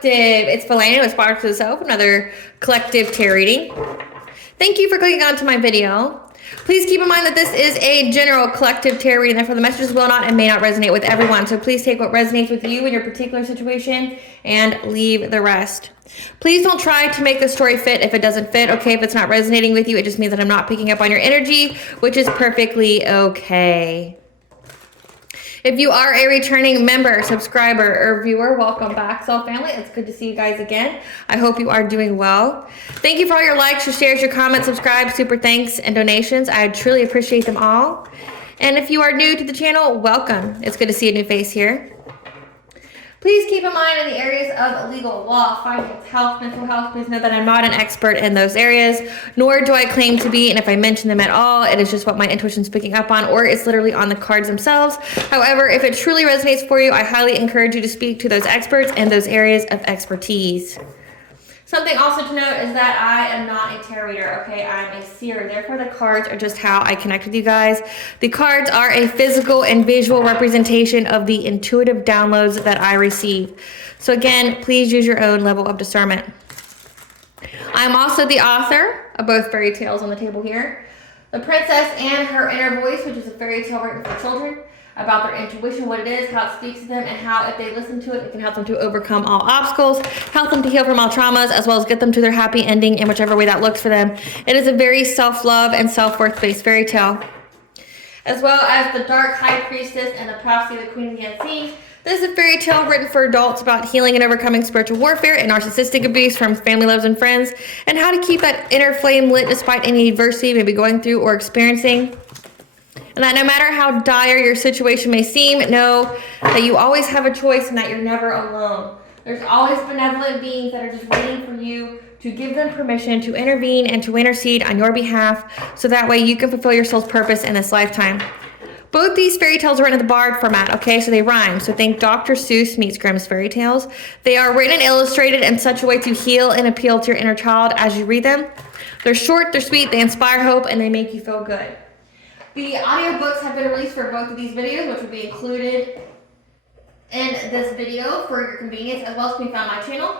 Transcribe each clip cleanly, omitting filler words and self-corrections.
collective? It's Philando with Aspiraltotheself, to the Self, another collective tarot reading. Thank you for clicking onto my video. Please keep in mind that this is a general collective tarot reading, therefore the messages will not and may not resonate with everyone. So please take what resonates with you in your particular situation and leave the rest. Please don't try to make the story fit if it doesn't fit, okay? If it's not resonating with you, it just means that I'm not picking up on your energy, which is perfectly okay. If you are a returning member, subscriber, or viewer, welcome back, Soul Family. It's good to see you guys again. I hope you are doing well. Thank you for all your likes, your shares, your comments, subscribes, super thanks, and donations. I truly appreciate them all. And if you are new to the channel, welcome. It's good to see a new face here. Please keep in mind in the areas of legal, law, finance, health, mental health, please know that I'm not an expert in those areas, nor do I claim to be, and if I mention them at all, it is just what my intuition is picking up on, or it's literally on the cards themselves. However, if it truly resonates for you, I highly encourage you to speak to those experts in those areas of expertise. Something also to note is that I am not a tarot reader, okay? I'm a seer. Therefore, the cards are just how I connect with you guys. The cards are a physical and visual representation of the intuitive downloads that I receive. So again, please use your own level of discernment. I'm also the author of both fairy tales on the table here. The Princess and Her Inner Voice, which is a fairy tale written for children, about their intuition, what it is, how it speaks to them, and how if they listen to it, it can help them to overcome all obstacles, help them to heal from all traumas, as well as get them to their happy ending in whichever way that looks for them. It is a very self-love and self-worth based fairy tale. As well as The Dark High Priestess and The Prophecy of the Queen of the Unseen. This is a fairy tale written for adults about healing and overcoming spiritual warfare and narcissistic abuse from family, loves, and friends, and how to keep that inner flame lit despite any adversity you may be going through or experiencing. And that no matter how dire your situation may seem, know that you always have a choice and that you're never alone. There's always benevolent beings that are just waiting for you to give them permission to intervene and to intercede on your behalf so that way you can fulfill your soul's purpose in this lifetime. Both these fairy tales are written in the Bard format, okay? So they rhyme. So think Dr. Seuss meets Grimm's fairy tales. They are written and illustrated in such a way to heal and appeal to your inner child as you read them. They're short, they're sweet, they inspire hope, and they make you feel good. The audiobooks have been released for both of these videos, which will be included in this video for your convenience, as well as can be found on my channel.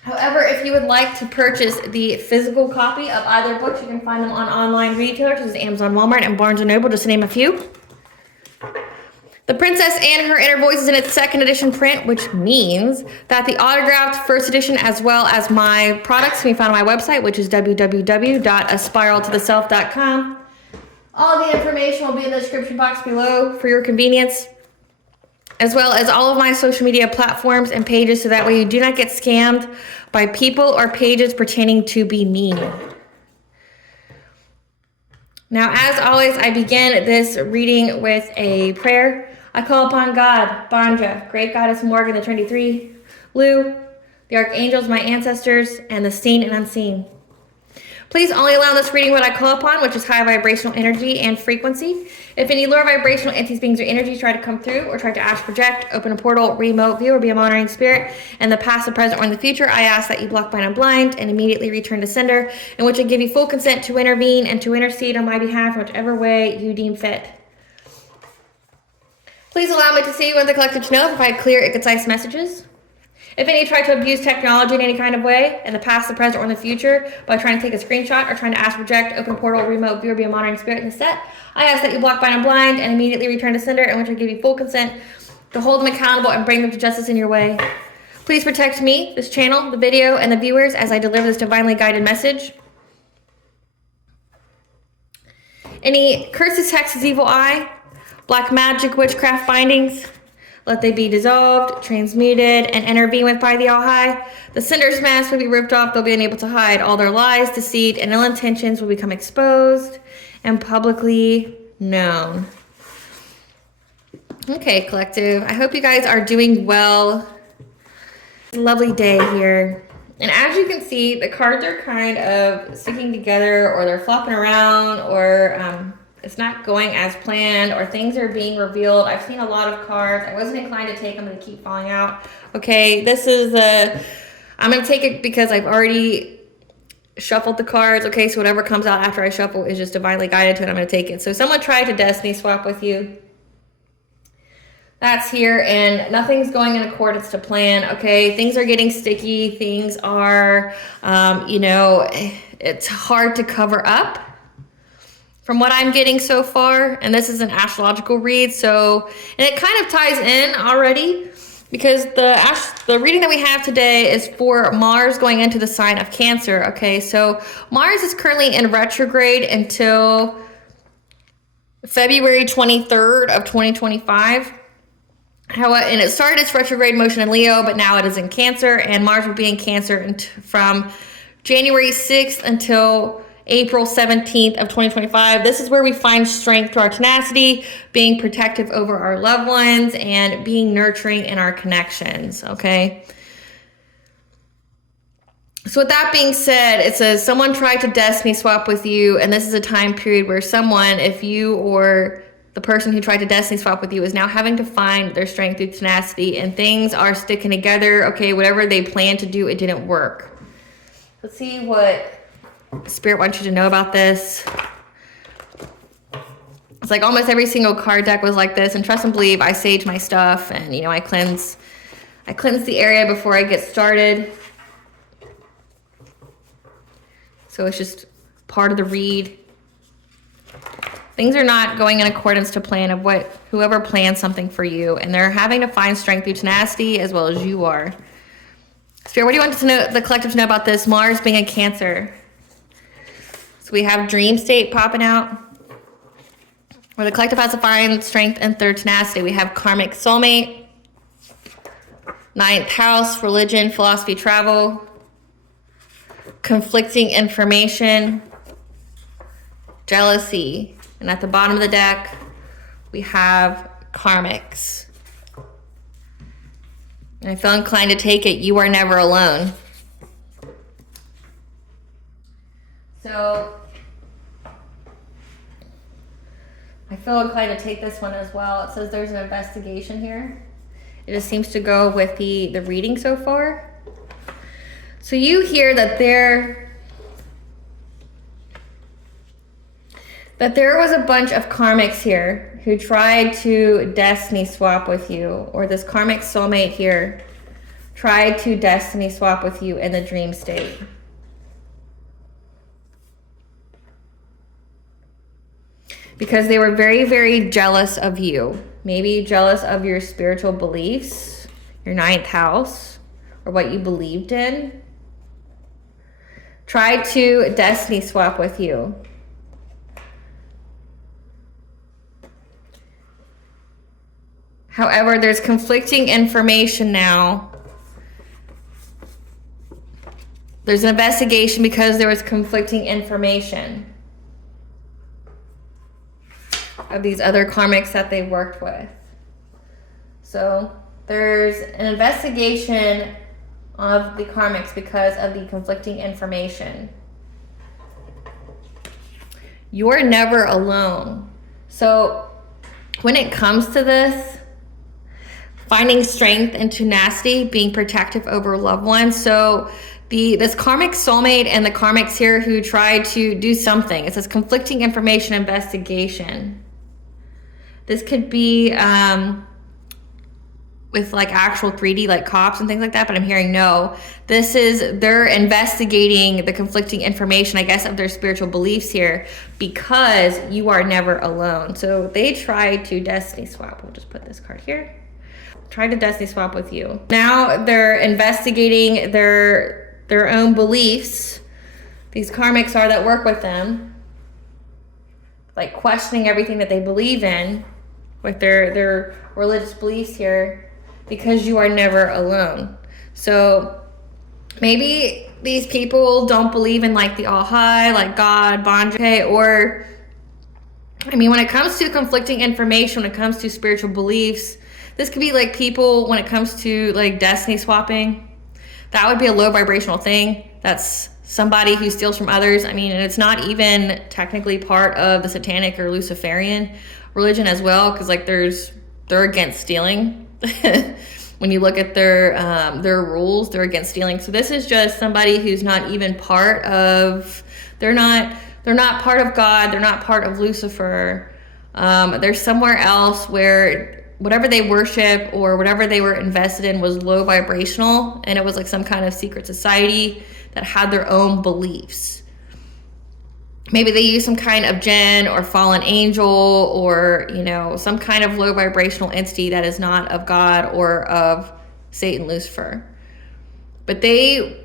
However, if you would like to purchase the physical copy of either books, you can find them on online retailers, such as Amazon, Walmart, and Barnes & Noble, just to name a few. The Princess and Her Inner Voice is in its second edition print, which means that the autographed first edition, as well as my products, can be found on my website, which is www.aspiraltotheself.com. All the information will be in the description box below for your convenience, as well as all of my social media platforms and pages, so that way you do not get scammed by people or pages pretending to be me. Now, as always, I begin this reading with a prayer. I call upon God, Banja, Great Goddess Morgan, the Trinity Three, Lu, the Archangels, my ancestors, and the seen and unseen. Please only allow this reading what I call upon, which is high vibrational energy and frequency. If any lower vibrational entities, beings, or energies try to come through or try to astral project, open a portal, remote view, or be a monitoring spirit in the past, the present, or in the future, I ask that you block, bind, and blind and immediately return to sender, in which I give you full consent to intervene and to intercede on my behalf in whichever way you deem fit. Please allow me to see you and the collective to know if I clear and concise messages. If any try to abuse technology in any kind of way, in the past, the present, or in the future, by trying to take a screenshot or trying to astral project, open a portal, remote view, or be a monitoring spirit in the set, I ask that you block, bind, and blind and immediately return to sender, in which I give you full consent to hold them accountable and bring them to justice in your way. Please protect me, this channel, the video, and the viewers as I deliver this divinely guided message. Any curses, hexes, evil eye, black magic, witchcraft bindings, let they be dissolved, transmuted, and intervened with by the All-High. The sender's mask will be ripped off. They'll be unable to hide. All their lies, deceit, and ill intentions will become exposed and publicly known. Okay, collective. I hope you guys are doing well. It's a lovely day here. And as you can see, the cards are kind of sticking together, or they're flopping around, or it's not going as planned, or things are being revealed. I've seen a lot of cards. I wasn't inclined to take them, and they keep falling out. Okay, this is I'm going to take it because I've already shuffled the cards. Okay, so whatever comes out after I shuffle is just divinely guided to it. I'm going to take it. So someone tried to destiny swap with you. That's here, and nothing's going in accordance to plan. Okay, things are getting sticky. Things are, you know, it's hard to cover up from what I'm getting so far. And this is an astrological read, so, and it kind of ties in already because the reading that we have today is for Mars going into the sign of Cancer. Okay, so Mars is currently in retrograde until February 23rd of 2025. And it started its retrograde motion in Leo, but now it is in Cancer, and Mars will be in Cancer from January 6th until April 17th of 2025. This is where we find strength to our tenacity, being protective over our loved ones, and being nurturing in our connections, okay? So with that being said, it says someone tried to destiny swap with you, and this is a time period where someone, if you or the person who tried to destiny swap with you, is now having to find their strength through tenacity, and things are sticking together. Okay, whatever they planned to do, it didn't work. Let's see what Spirit wants you to know about this. It's like almost every single card deck was like this. And trust and believe, I sage my stuff, and you know, I cleanse the area before I get started. So it's just part of the read. Things are not going in accordance to plan of what whoever planned something for you, and they're having to find strength through tenacity as well as you are. Spirit, what do you want to know, the collective to know about this? Mars being a Cancer. So we have dream state popping out, where the collective has to find strength and third tenacity. We have karmic soulmate, 9th house, religion, philosophy, travel, conflicting information, jealousy. And at the bottom of the deck, we have karmics. And I feel inclined to take it, you are never alone. So I feel inclined to take this one as well. It says there's an investigation here. It just seems to go with the reading so far. So you hear that there was a bunch of karmics here who tried to destiny swap with you, or this karmic soulmate here tried to destiny swap with you in the dream state. Because they were very, very jealous of you. Maybe jealous of your spiritual beliefs, your 9th house, or what you believed in. Tried to destiny swap with you. However, there's conflicting information now. There's an investigation because there was conflicting information of these other karmics that they worked with. So there's an investigation of the karmics because of the conflicting information. You're never alone. So when it comes to this, finding strength and tenacity, being protective over loved ones. So this karmic soulmate and the karmics here who tried to do something. It says conflicting information investigation. This could be with like actual 3D, like cops and things like that, but I'm hearing no. This is, they're investigating the conflicting information, I guess, of their spiritual beliefs here, because you are never alone. So they tried to destiny swap. We'll just put this card here. Tried to destiny swap with you. Now they're investigating their own beliefs. These karmics are that work with them, like questioning everything that they believe in with their religious beliefs here, because you are never alone. So maybe these people don't believe in like the all high, like God, Bonjay, or I mean, when it comes to conflicting information, when it comes to spiritual beliefs, this could be like people, when it comes to like destiny swapping, that would be a low vibrational thing. That's somebody who steals from others. I mean, and it's not even technically part of the satanic or Luciferian religion as well, because like they're against stealing. When you look at their rules, they're against stealing. So this is just somebody who's not even part of, they're not part of God, they're not part of Lucifer. They're somewhere else where whatever they worship or whatever they were invested in was low vibrational, and it was like some kind of secret society that had their own beliefs. Maybe they use some kind of jinn or fallen angel or, you know, some kind of low vibrational entity that is not of God or of Satan, Lucifer. But they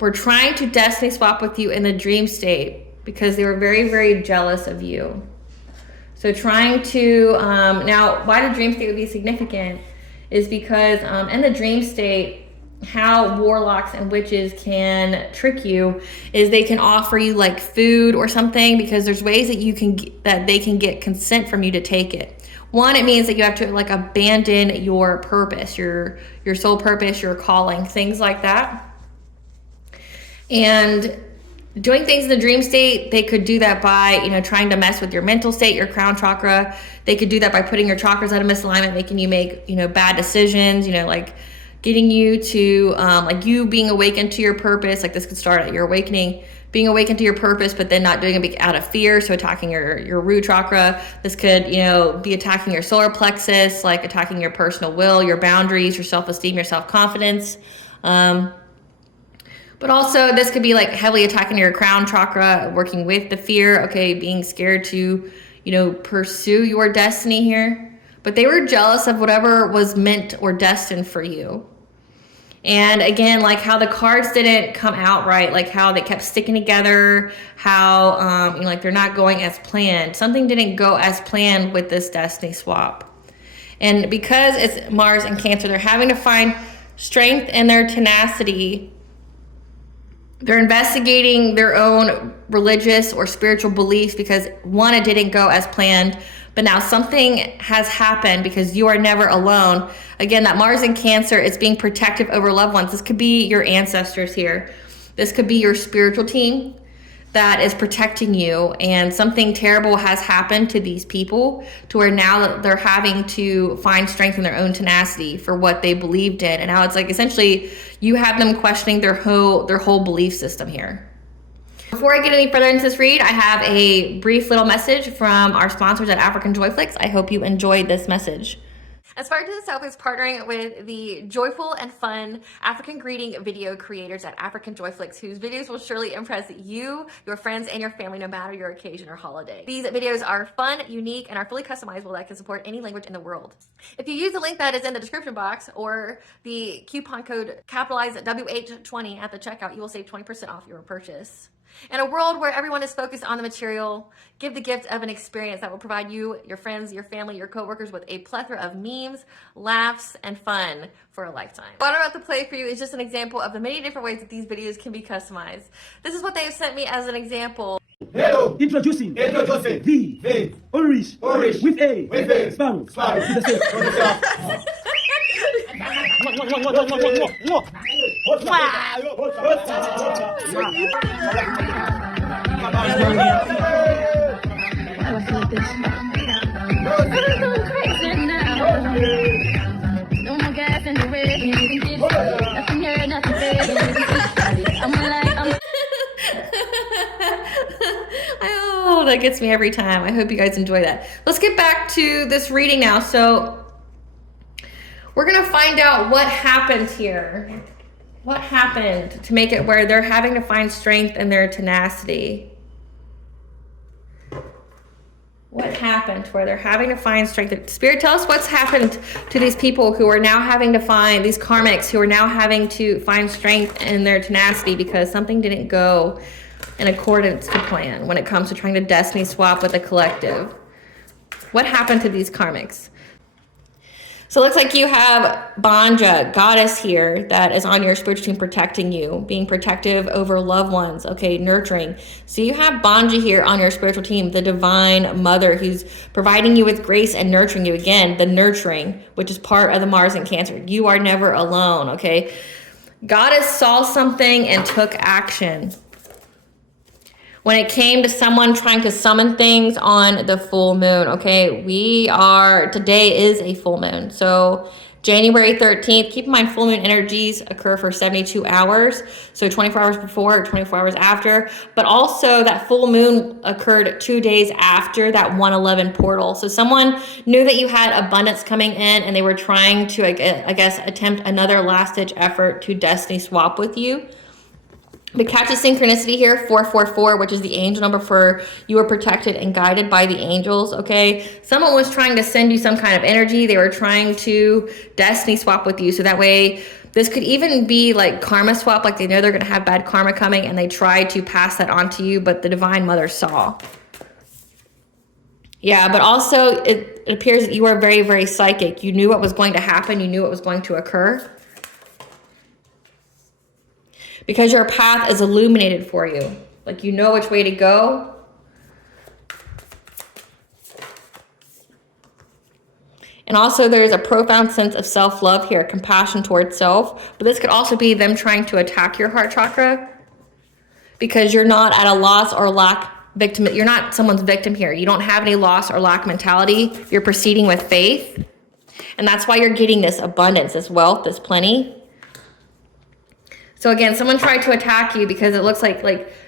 were trying to destiny swap with you in the dream state because they were very, very jealous of you. So trying to, now why the dream state would be significant is because in the dream state, how warlocks and witches can trick you is they can offer you like food or something, because there's ways that you can that they can get consent from you to take it. One, it means that you have to like abandon your purpose, your soul purpose, your calling, things like that. And doing things in the dream state, they could do that by, you know, trying to mess with your mental state, your crown chakra. They could do that by putting your chakras out of misalignment, making you make, you know, bad decisions, you know, like getting you to, like you being awakened to your purpose. Like this could start at your awakening, being awakened to your purpose, but then not doing it out of fear. So attacking your root chakra. This could, you know, be attacking your solar plexus, like attacking your personal will, your boundaries, your self-esteem, your self-confidence. But also this could be like heavily attacking your crown chakra, working with the fear, okay, being scared to, you know, pursue your destiny here. But they were jealous of whatever was meant or destined for you. And again, like how the cards didn't come out right, like how they kept sticking together, how, you know, like they're not going as planned. Something didn't go as planned with this destiny swap. And because it's Mars and Cancer, they're having to find strength in their tenacity. They're investigating their own religious or spiritual beliefs because one, it didn't go as planned, but now something has happened because you are never alone. Again, that Mars in Cancer is being protective over loved ones. This could be your ancestors here. This could be your spiritual team that is protecting you, and something terrible has happened to these people to where now they're having to find strength in their own tenacity for what they believed in. And now it's like essentially you have them questioning their whole belief system here. Before I get any further into this read, I have a brief little message from our sponsors at Africanjoyflix. I hope you enjoyed this message. Aspiraltotheself is partnering with the joyful and fun African greeting video creators at Africanjoyflix, whose videos will surely impress you, your friends, and your family, no matter your occasion or holiday. These videos are fun, unique, and are fully customizable that can support any language in the world. If you use the link that is in the description box or the coupon code capitalized WH20 at the checkout, you will save 20% off your purchase. In a world where everyone is focused on the material, give the gift of an experience that will provide you, your friends, your family, your coworkers with a plethora of memes, laughs, and fun for a lifetime. What I'm about to play for you is just an example of the many different ways that these videos can be customized. This is what they have sent me as an example. Hello. Introducing the Ulrich with a sparrow. Oh, that gets me every time. I hope you guys enjoy that. Let's get back to this reading now. So we're going to find out what happened here. What happened to make it where they're having to find strength in their tenacity? What happened to where they're having to find strength? Spirit, tell us what's happened to these people who are now having to find, these karmics who are now having to find strength in their tenacity because something didn't go in accordance to plan when it comes to trying to destiny swap with a collective. What happened to these karmics? So it looks like you have Banja, goddess here, that is on your spiritual team protecting you, being protective over loved ones, okay, nurturing. So you have Banja here on your spiritual team, the divine mother who's providing you with grace and nurturing you. Again, the nurturing, which is part of the Mars in Cancer. You are never alone, okay? Goddess saw something and took action. When it came to someone trying to summon things on the full moon, okay, today is a full moon. So January 13th, keep in mind full moon energies occur for 72 hours. So 24 hours before or 24 hours after. But also that full moon occurred 2 days after that 111 portal. So someone knew that you had abundance coming in and they were trying to, I guess, attempt another last ditch effort to destiny swap with you. But catch a synchronicity here, 444, which is the angel number for you are protected and guided by the angels, okay? Someone was trying to send you some kind of energy. They were trying to destiny swap with you. So that way, this could even be like karma swap, like they know they're going to have bad karma coming and they try to pass that on to you, but the Divine Mother saw. Yeah, but also it appears that you are very, very psychic. You knew what was going to happen. You knew what was going to occur. Because your path is illuminated for you. Like you know which way to go. And also there's a profound sense of self-love here, compassion towards self. But this could also be them trying to attack your heart chakra. Because you're not at a loss or lack victim. You're not someone's victim here. You don't have any loss or lack mentality. You're proceeding with faith. And that's why you're getting this abundance, this wealth, this plenty. So again, someone tried to attack you because it looks like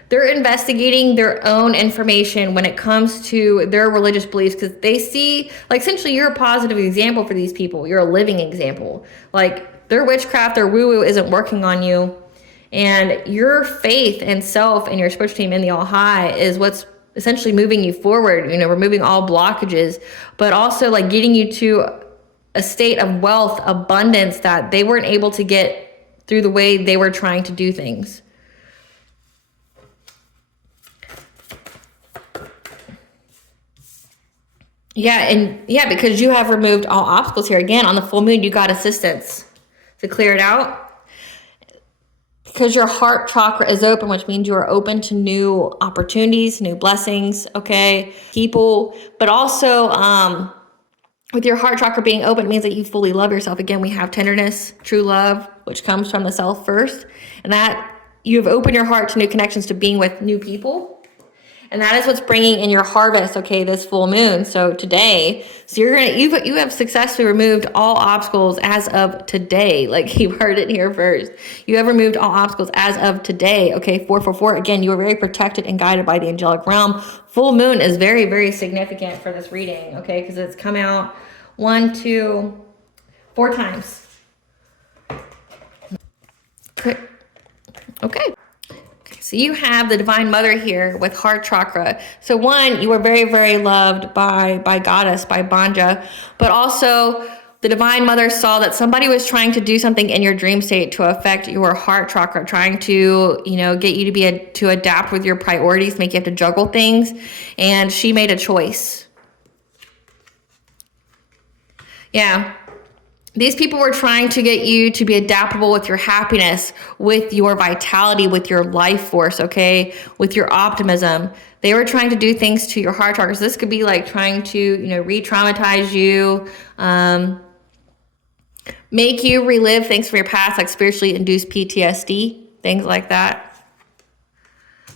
they're investigating their own information when it comes to their religious beliefs, because they see, like, essentially you're a positive example for these people. You're a living example. Like their witchcraft, their woo-woo isn't working on you. And your faith and self and your spiritual team in the All High is what's essentially moving you forward, you know, removing all blockages, but also like getting you to a state of wealth, abundance that they weren't able to get through the way they were trying to do things. Yeah, because you have removed all obstacles here. Again, on the full moon, you got assistance to clear it out. Because your heart chakra is open, which means you are open to new opportunities, new blessings, okay, people, but also, with your heart chakra being open, it means that you fully love yourself. Again, we have tenderness, true love, which comes from the self first. And that you have opened your heart to new connections, to being with new people. And that is what's bringing in your harvest, okay, this full moon. So today, so you have successfully removed all obstacles as of today. Like you heard it here first. You have removed all obstacles as of today, okay, 444. Again, you are very protected and guided by the angelic realm. Full moon is very, very significant for this reading, okay, because it's come out 1, 2, 4 times. Okay. So you have the Divine Mother here with heart chakra. So one, you are very, very loved by Goddess, by Banja, but also the Divine Mother saw that somebody was trying to do something in your dream state to affect your heart chakra, trying to, you know, get you to adapt with your priorities, make you have to juggle things. And she made a choice. Yeah. These people were trying to get you to be adaptable with your happiness, with your vitality, with your life force, okay? With your optimism. They were trying to do things to your heart chakra. So this could be like trying to, you know, re-traumatize you, make you relive things from your past, like spiritually induced PTSD, things like that.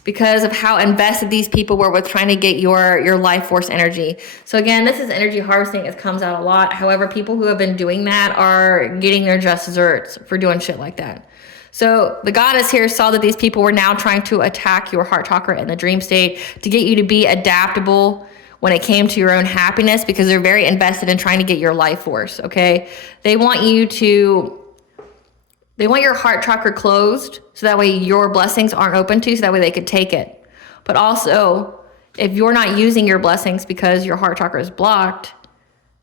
Because of how invested these people were with trying to get your life force energy. So again, this is energy harvesting. It comes out a lot. However, people who have been doing that are getting their just desserts for doing shit like that. So the Goddess here saw that these people were now trying to attack your heart chakra in the dream state to get you to be adaptable when it came to your own happiness, because they're very invested in trying to get your life force, okay? They want your heart chakra closed so that way your blessings aren't open to, so that way they could take it. But also, if you're not using your blessings because your heart chakra is blocked,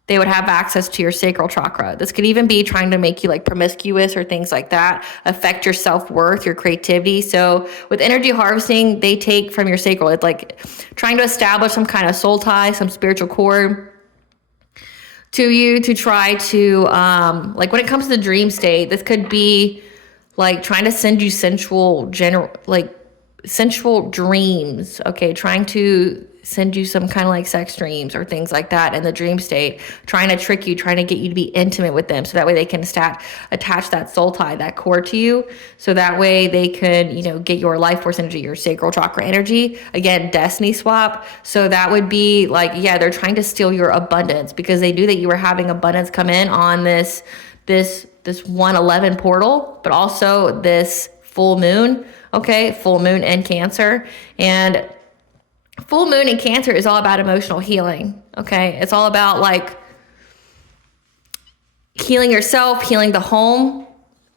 they would have access to your sacral chakra. This could even be trying to make you like promiscuous or things like that, affect your self-worth, your creativity. So with energy harvesting, they take from your sacral. It's like trying to establish some kind of soul tie, some spiritual cord to you to try to, like when it comes to the dream state, this could be like trying to send you sensual dreams, okay? Trying to send you some kind of like sex dreams or things like that in the dream state, trying to trick you, trying to get you to be intimate with them. So that way they can attach that soul tie, that core to you. So that way they can, you know, get your life force energy, your sacral chakra energy. Again, destiny swap. So that would be like, yeah, they're trying to steal your abundance because they knew that you were having abundance come in on this this 111 portal, but also this full moon, okay? Full moon in Cancer. And full moon in Cancer is all about emotional healing, okay? It's all about like healing yourself, healing the home.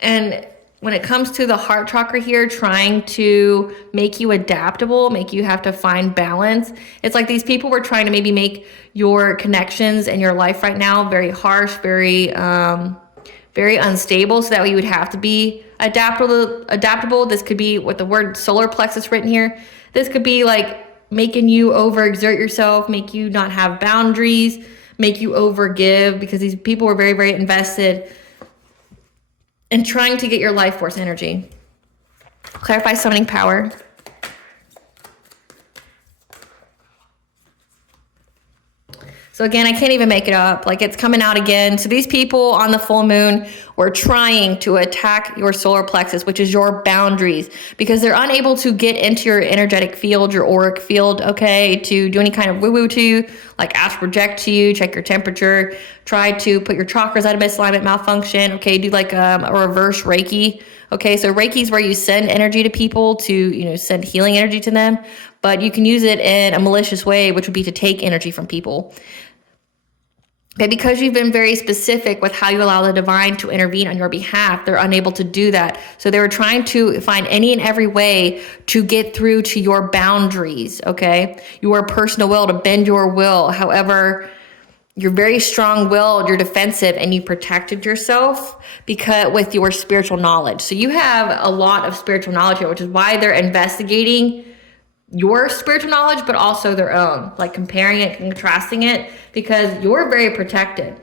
And when it comes to the heart chakra here, trying to make you adaptable, make you have to find balance. It's like these people were trying to maybe make your connections in your life right now very harsh, very unstable, so that way you would have to be adaptable. This could be with the word solar plexus written here. This could be like making you overexert yourself, make you not have boundaries, make you overgive, because these people were very, very invested in trying to get your life force energy. Clarify summoning power. So again, I can't even make it up. Like, it's coming out again. So these people on the full moon were trying to attack your solar plexus, which is your boundaries, because they're unable to get into your energetic field, your auric field, okay, to do any kind of woo-woo to you, like astral project to you, check your temperature, try to put your chakras out of misalignment, malfunction, okay, do like a reverse Reiki. Okay, so Reiki is where you send energy to people to, send healing energy to them, but you can use it in a malicious way, which would be to take energy from people. Okay, because you've been very specific with how you allow the divine to intervene on your behalf, they're unable to do that. So they were trying to find any and every way to get through to your boundaries, okay? Your personal will, to bend your will. However, you're very strong-willed, you're defensive, and you protected yourself because with your spiritual knowledge. So you have a lot of spiritual knowledge here, which is why they're investigating your spiritual knowledge, but also their own, like comparing it, contrasting it, because you're very protected.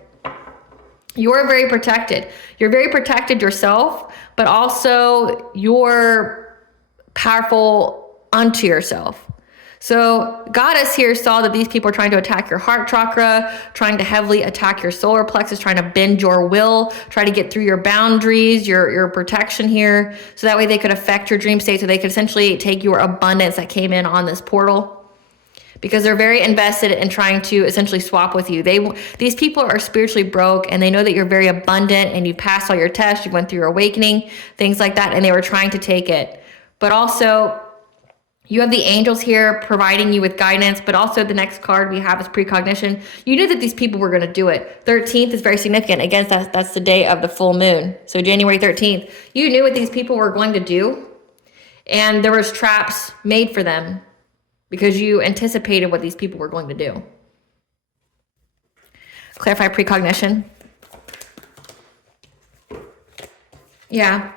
You're very protected. You're very protected yourself, but also you're powerful unto yourself. So Goddess here saw that these people are trying to attack your heart chakra, trying to heavily attack your solar plexus, trying to bend your will, try to get through your boundaries, your protection here. So that way they could affect your dream state, so they could essentially take your abundance that came in on this portal, because they're very invested in trying to essentially swap with you. These people are spiritually broke, and they know that you're very abundant and you passed all your tests, you went through your awakening, things like that, and they were trying to take it. But also, you have the angels here providing you with guidance, but also the next card we have is precognition. You knew that these people were going to do it. 13th is very significant. Again, that's the day of the full moon. So January 13th, you knew what these people were going to do, and there was traps made for them because you anticipated what these people were going to do. Clarify precognition. Yeah.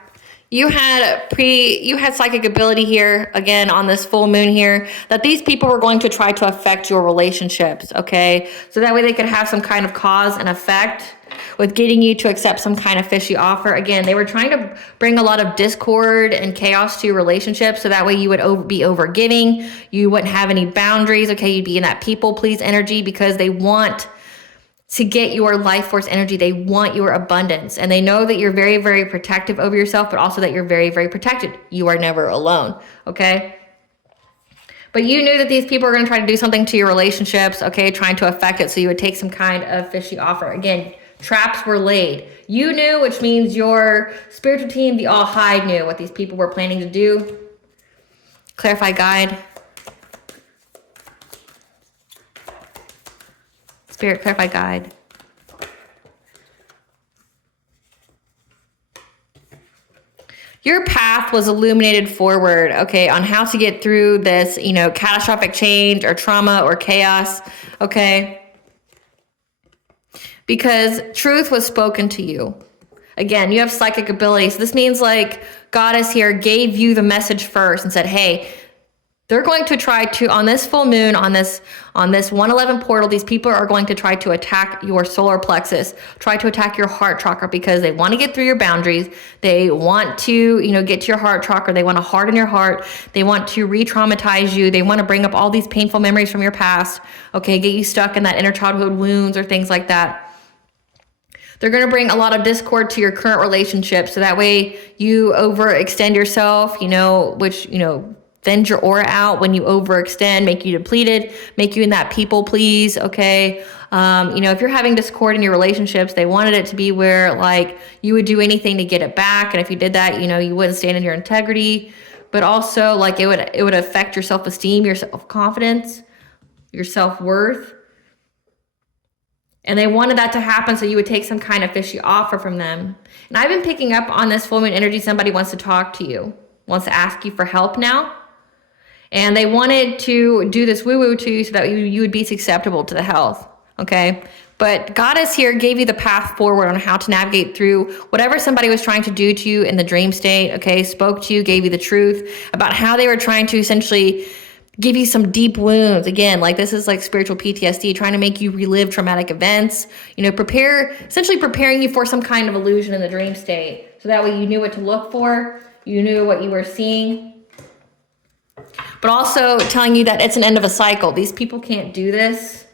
You had psychic ability here, again, on this full moon here, that these people were going to try to affect your relationships, okay? So that way they could have some kind of cause and effect with getting you to accept some kind of fishy offer. Again, they were trying to bring a lot of discord and chaos to your relationship, so that way you would be overgiving, you wouldn't have any boundaries, okay? You'd be in that people please energy, because they want to get your life force energy. They want your abundance, and they know that you're very, very protective over yourself, but also that you're very, very protected. You are never alone, okay? But you knew that these people are going to try to do something to your relationships, okay, trying to affect it, so you would take some kind of fishy offer. Again, traps were laid. You knew, which means your spiritual team, the All High, knew what these people were planning to do. Clarify guide. Spirit, clarify guide. Your path was illuminated forward, okay, on how to get through this, catastrophic change or trauma or chaos, okay? Because truth was spoken to you. Again, you have psychic abilities. So this means like Goddess here gave you the message first and said, hey, they're going to try to, on this full moon, on this 111 portal, these people are going to try to attack your solar plexus, try to attack your heart chakra, because they want to get through your boundaries. They want to, get to your heart chakra. They want to harden your heart. They want to re-traumatize you. They want to bring up all these painful memories from your past, okay, get you stuck in that inner childhood wounds or things like that. They're going to bring a lot of discord to your current relationship, so that way you overextend yourself, which, thins your aura out when you overextend, make you depleted, make you in that people please, okay? If you're having discord in your relationships, they wanted it to be where like you would do anything to get it back. And if you did that, you wouldn't stand in your integrity, but also like it would affect your self-esteem, your self-confidence, your self-worth. And they wanted that to happen so you would take some kind of fishy offer from them. And I've been picking up on this full moon energy. Somebody wants to talk to you, wants to ask you for help now. And they wanted to do this woo-woo to you so that you would be susceptible to the health, okay? But Goddess here gave you the path forward on how to navigate through whatever somebody was trying to do to you in the dream state, okay? Spoke to you, gave you the truth about how they were trying to essentially give you some deep wounds. Again, like this is like spiritual PTSD, trying to make you relive traumatic events, essentially preparing you for some kind of illusion in the dream state. So that way you knew what to look for, you knew what you were seeing, but also telling you that it's an end of a cycle. These people can't do this,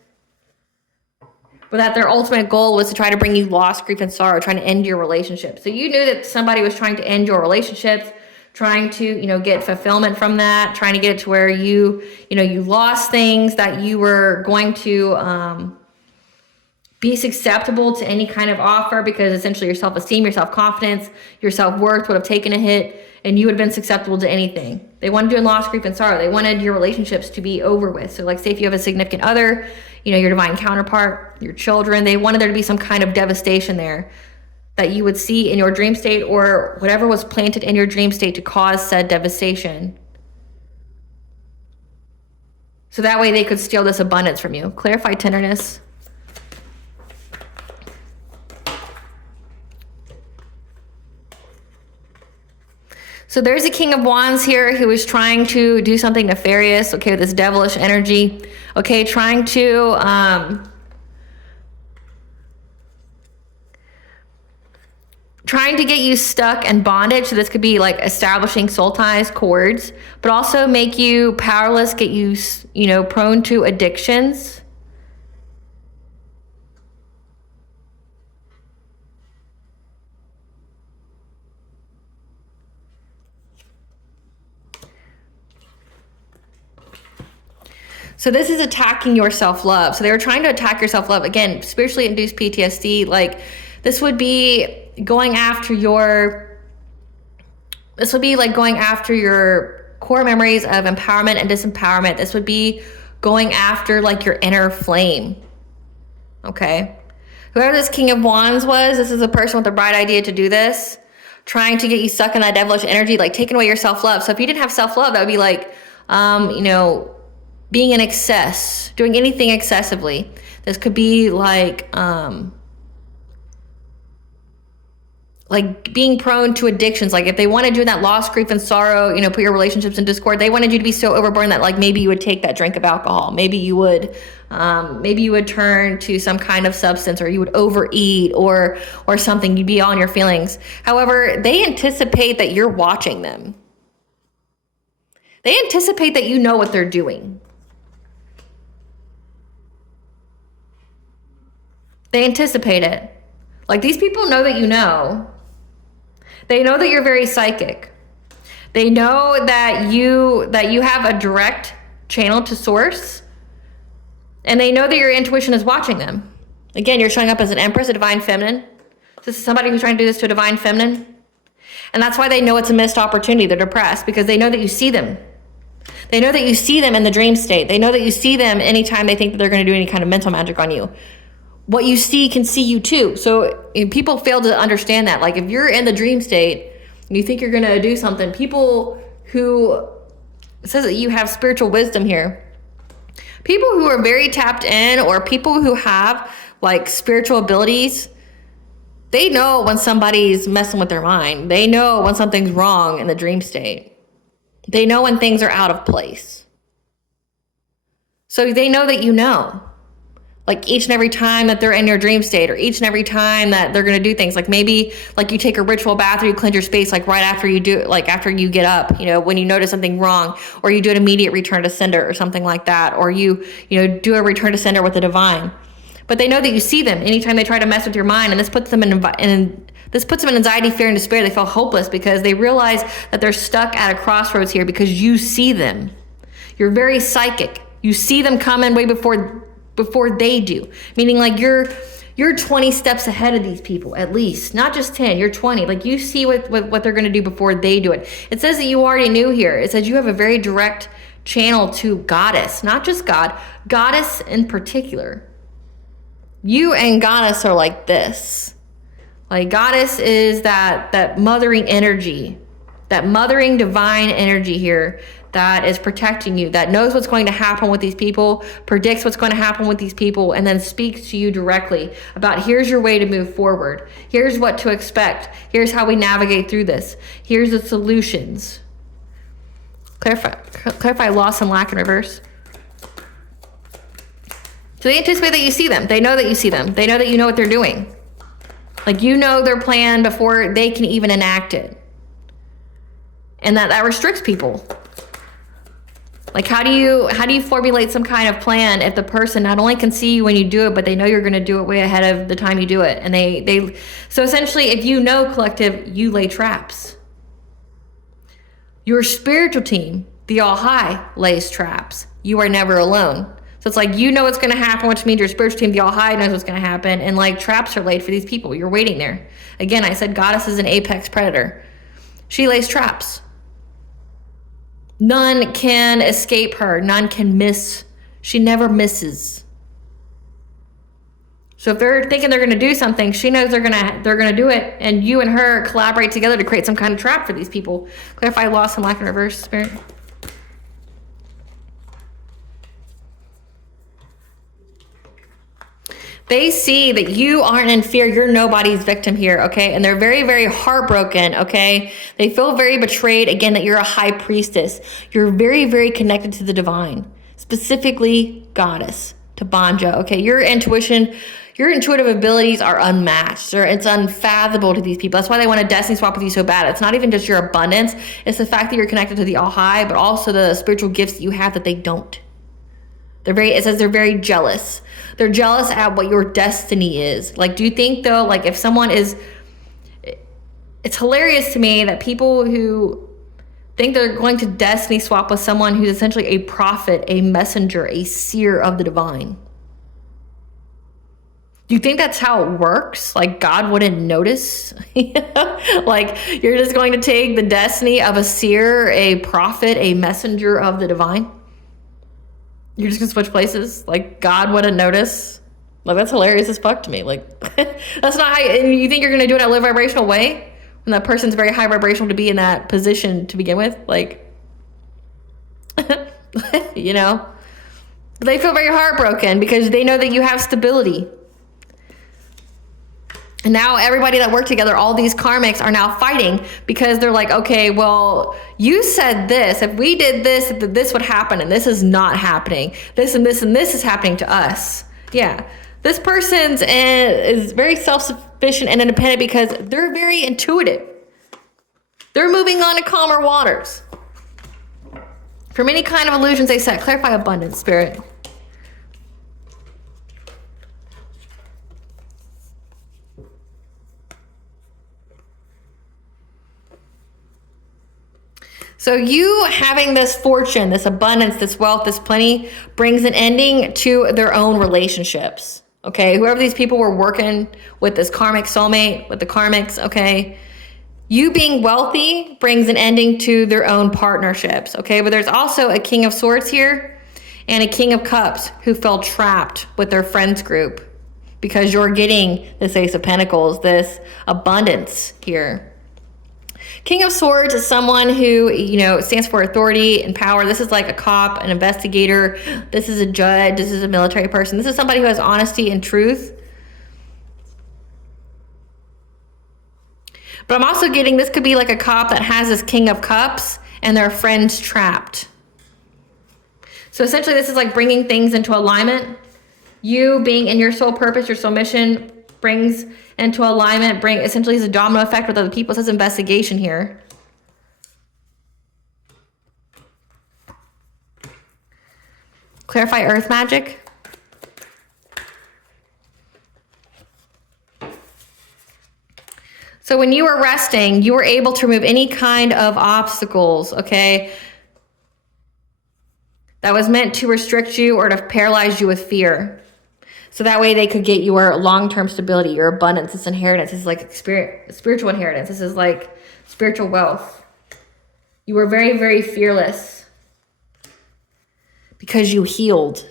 but that their ultimate goal was to try to bring you loss, grief, and sorrow, trying to end your relationship. So you knew that somebody was trying to end your relationships, trying to, get fulfillment from that, trying to get it to where you lost things, that you were going to be susceptible to any kind of offer, because essentially your self-esteem, your self-confidence, your self-worth would have taken a hit and you would have been susceptible to anything. They wanted you in loss, grief, and sorrow. They wanted your relationships to be over with. So like say if you have a significant other, your divine counterpart, your children, they wanted there to be some kind of devastation there that you would see in your dream state, or whatever was planted in your dream state to cause said devastation. So that way they could steal this abundance from you. Clarify tenderness. So there's a King of Wands here who is trying to do something nefarious, okay, with this devilish energy, okay, trying to get you stuck in bondage. So this could be like establishing soul ties, cords, but also make you powerless, get you, prone to addictions. So this is attacking your self-love. So they were trying to attack your self-love. Again, spiritually induced PTSD, like this would be going after your core memories of empowerment and disempowerment. This would be going after like your inner flame. Okay. Whoever this King of Wands was, this is a person with the bright idea to do this, trying to get you stuck in that devilish energy, like taking away your self-love. So if you didn't have self-love, that would be like, being in excess, doing anything excessively. This could be like being prone to addictions. Like if they wanted you in that loss, grief, and sorrow, put your relationships in discord, they wanted you to be so overborne that like maybe you would take that drink of alcohol. Maybe you would turn to some kind of substance, or you would overeat or something. You'd be all in your feelings. However, they anticipate that you're watching them. They anticipate that you know what they're doing. They anticipate it. Like these people know that you know. They know that you're very psychic. They know that you have a direct channel to source. And they know that your intuition is watching them. Again, you're showing up as an empress, a divine feminine. This is somebody who's trying to do this to a divine feminine. And that's why they know it's a missed opportunity. They're depressed because they know that you see them. They know that you see them in the dream state. They know that you see them anytime they think that they're going to do any kind of mental magic on you. What you see can see you too. So people fail to understand that. Like if you're in the dream state and you think you're going to do something, people who, it says that you have spiritual wisdom here. People who are very tapped in, or people who have like spiritual abilities, they know when somebody's messing with their mind. They know when something's wrong in the dream state. They know when things are out of place. So they know that you know. Like each and every time that they're in your dream state, or each and every time that they're going to do things, like maybe like you take a ritual bath or you cleanse your space, like right after you do, like after you get up, when you notice something wrong, or you do an immediate return to sender or something like that, or you do a return to sender with the divine. But they know that you see them anytime they try to mess with your mind, and this puts them in This puts them in anxiety, fear, and despair. They feel hopeless because they realize that they're stuck at a crossroads here because you see them. You're very psychic. You see them coming way before they do. Meaning like you're 20 steps ahead of these people, at least. Not just 10, you're 20. Like you see what they're going to do before they do it. It says that you already knew here. It says you have a very direct channel to goddess, not just God, goddess in particular. You and goddess are like this. Like goddess is that mothering energy, that mothering divine energy here that is protecting you, that knows what's going to happen with these people, predicts what's going to happen with these people, and then speaks to you directly about here's your way to move forward. Here's what to expect. Here's how we navigate through this. Here's the solutions. Clarify loss and lack in reverse. So they anticipate that you see them. They know that you see them. They know that you know what they're doing. Like you know their plan before they can even enact it. And that restricts people. Like how do you formulate some kind of plan if the person not only can see you when you do it, but they know you're going to do it way ahead of the time you do it. And they so essentially if you know collective, you lay traps. Your spiritual team, the All High, lays traps. You are never alone. So it's like you know what's going to happen, which means your spiritual team, the All High, knows what's going to happen. And like traps are laid for these people. You're waiting there. Again, I said goddess is an apex predator. She lays traps. None can escape her. None can miss. She never misses. So if they're thinking they're going to do something, she knows they're going to do it. And you and her collaborate together to create some kind of trap for these people. Clarify loss and lack in reverse, Spirit. They see that you aren't in fear. You're nobody's victim here, okay? And they're very, very heartbroken, okay? They feel very betrayed, again, that you're a high priestess. You're very, very connected to the divine, specifically goddess, to Banja, okay? Your intuition, your intuitive abilities are unmatched. It's unfathomable to these people. That's why they want to destiny swap with you so bad. It's not even just your abundance. It's the fact that you're connected to the All High, but also the spiritual gifts that you have that they don't. It says they're very jealous. They're jealous at what your destiny is. Like, do you think though, like if someone is, it's hilarious to me that people who think they're going to destiny swap with someone who's essentially a prophet, a messenger, a seer of the divine. Do you think that's how it works? Like God wouldn't notice? Like you're just going to take the destiny of a seer, a prophet, a messenger of the divine? You're just gonna switch places? Like God wouldn't notice? Like that's hilarious as fuck to me. Like that's not how and you think you're gonna do it in a low vibrational way when that person's very high vibrational to be in that position to begin with? Like you know? But they feel very heartbroken because they know that you have stability. And now everybody that worked together, all these karmics are now fighting because they're like, okay, well, you said this. If we did this, this would happen. And this is not happening. This and this and this is happening to us. Yeah. This person is very self-sufficient and independent because they're very intuitive. They're moving on to calmer waters. From any kind of illusions they set, clarify abundance, Spirit. So you having this fortune, this abundance, this wealth, this plenty brings an ending to their own relationships. Okay, whoever these people were working with, this karmic soulmate, with the karmics, okay, you being wealthy brings an ending to their own partnerships. Okay, but there's also a King of Swords here and a King of Cups who felt trapped with their friends group because you're getting this Ace of Pentacles, this abundance here. King of Swords is someone who, you know, stands for authority and power. This is like a cop, an investigator. This is a judge. This is a military person. This is somebody who has honesty and truth. But I'm also getting, this could be like a cop that has this King of Cups and their friends trapped. So essentially this is like bringing things into alignment. You being in your soul purpose, your soul mission brings into alignment, essentially is a domino effect with other people. It says investigation here. Clarify earth magic. So when you were resting, you were able to remove any kind of obstacles, okay, that was meant to restrict you or to paralyze you with fear. So that way they could get your long-term stability, your abundance, this inheritance. This is like spiritual inheritance. This is like spiritual wealth. You were very, very fearless because you healed.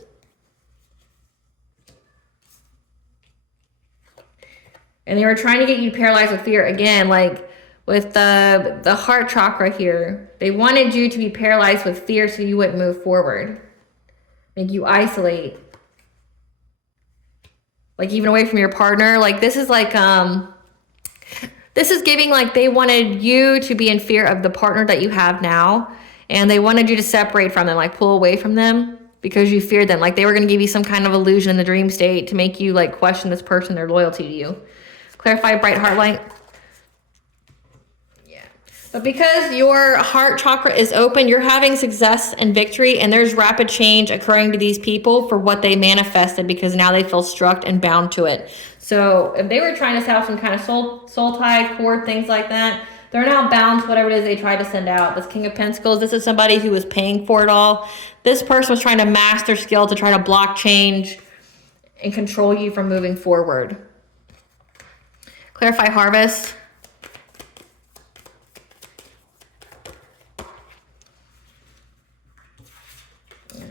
And they were trying to get you paralyzed with fear again, like with the heart chakra here. They wanted you to be paralyzed with fear so you wouldn't move forward. Make you isolate. Like even away from your partner. Like this is like, this is giving like they wanted you to be in fear of the partner that you have now. And they wanted you to separate from them, like pull away from them because you feared them. Like they were going to give you some kind of illusion in the dream state to make you like question this person, their loyalty to you. Clarify bright heart light. Yeah. But because your heart chakra is open, you're having success and victory, and there's rapid change occurring to these people for what they manifested because now they feel struck and bound to it. So if they were trying to have some kind of soul tie, cord, things like that, they're now bound to whatever it is they tried to send out. This King of Pentacles, this is somebody who was paying for it all. This person was trying to master skill to try to block change and control you from moving forward. Clarify harvest. Yeah.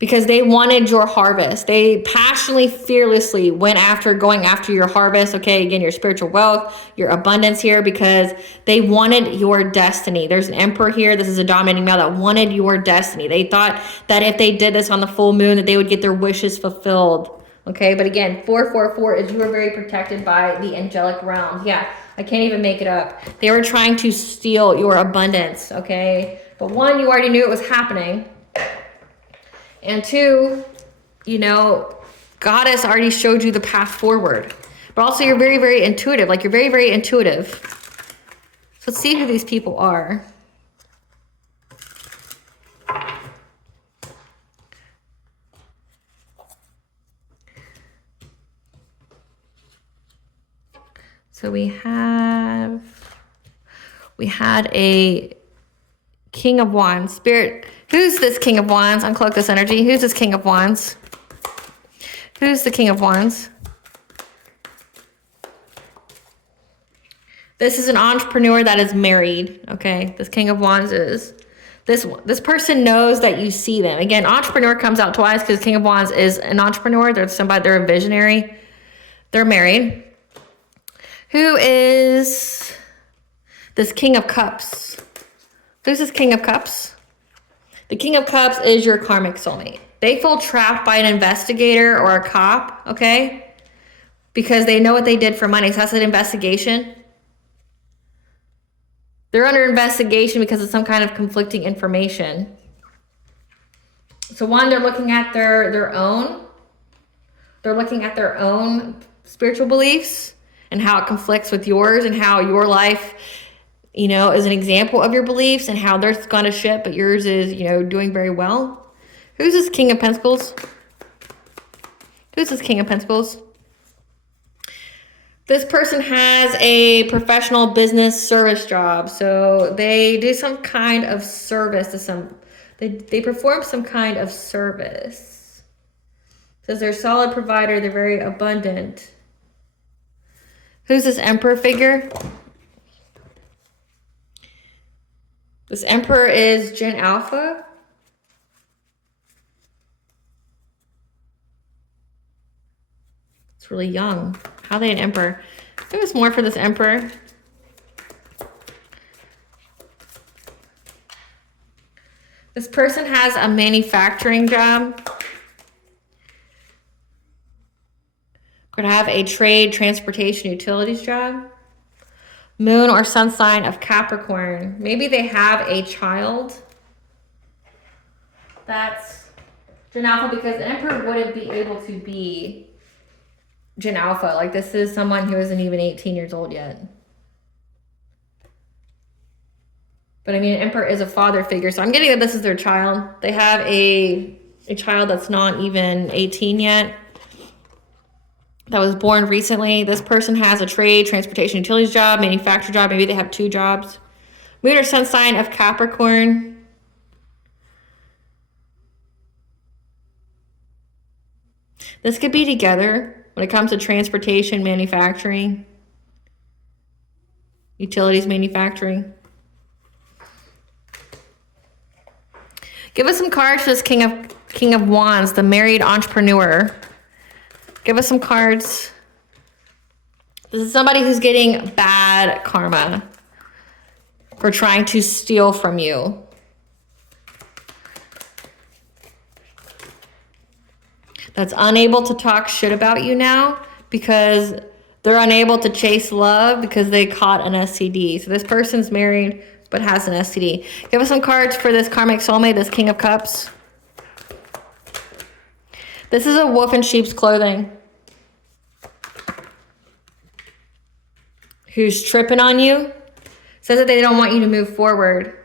Because they wanted your harvest. They passionately, fearlessly went after going after your harvest. Okay, again, your spiritual wealth, your abundance here, because they wanted your destiny. There's an emperor here. This is a dominating male that wanted your destiny. They thought that if they did this on the full moon, that they would get their wishes fulfilled. Okay, but again, 444 is you were very protected by the angelic realms. Yeah, I can't even make it up. They were trying to steal your abundance, okay? But one, you already knew it was happening. And two, you know, Goddess already showed you the path forward. But also you're very, very intuitive. Like you're very, very intuitive. So let's see who these people are. So we had a King of Wands. Spirit, who's this King of Wands? Uncloak this energy. Who's this King of Wands? Who's the King of Wands? This is an entrepreneur that is married. Okay, this King of Wands is this person knows that you see them. Again, entrepreneur comes out twice because King of Wands is an entrepreneur. They're a visionary. They're married. Who is this King of Cups? Who's this King of Cups? The King of Cups is your karmic soulmate. They feel trapped by an investigator or a cop, okay? Because they know what they did for money. So that's an investigation. They're under investigation because of some kind of conflicting information. So one, they're looking at their own. They're looking at their own spiritual beliefs and how it conflicts with yours and how your life, you know, is an example of your beliefs and how theirs has gone to shit, but yours is, you know, doing very well. Who's this King of Pentacles? Who's this King of Pentacles? This person has a professional business service job. So they do some kind of service to they perform some kind of service. Says they're a solid provider, they're very abundant. Who's this Emperor figure? This Emperor is Gen Alpha. It's really young. How are they an Emperor? There was more for this Emperor. This person has a manufacturing job. Could have a trade, transportation, utilities job. Moon or sun sign of Capricorn. Maybe they have a child. That's Gen Alpha, because the Emperor wouldn't be able to be Gen Alpha. Like, this is someone who isn't even 18 years old yet. But I mean, an Emperor is a father figure, so I'm getting that this is their child. They have a child that's not even 18 yet. that was born recently. This person has a trade, transportation, utilities job, manufacturer job. Maybe they have 2 jobs. Moon or sun sign of Capricorn. This could be together when it comes to transportation, manufacturing, utilities, manufacturing. Give us some cards for this King of Wands, the married entrepreneur. Give us some cards. This is somebody who's getting bad karma for trying to steal from you. That's unable to talk shit about you now because they're unable to chase love because they caught an STD. So this person's married but has an STD. Give us some cards for this karmic soulmate, this King of Cups. This is a wolf in sheep's clothing who's tripping on you. Says that they don't want you to move forward.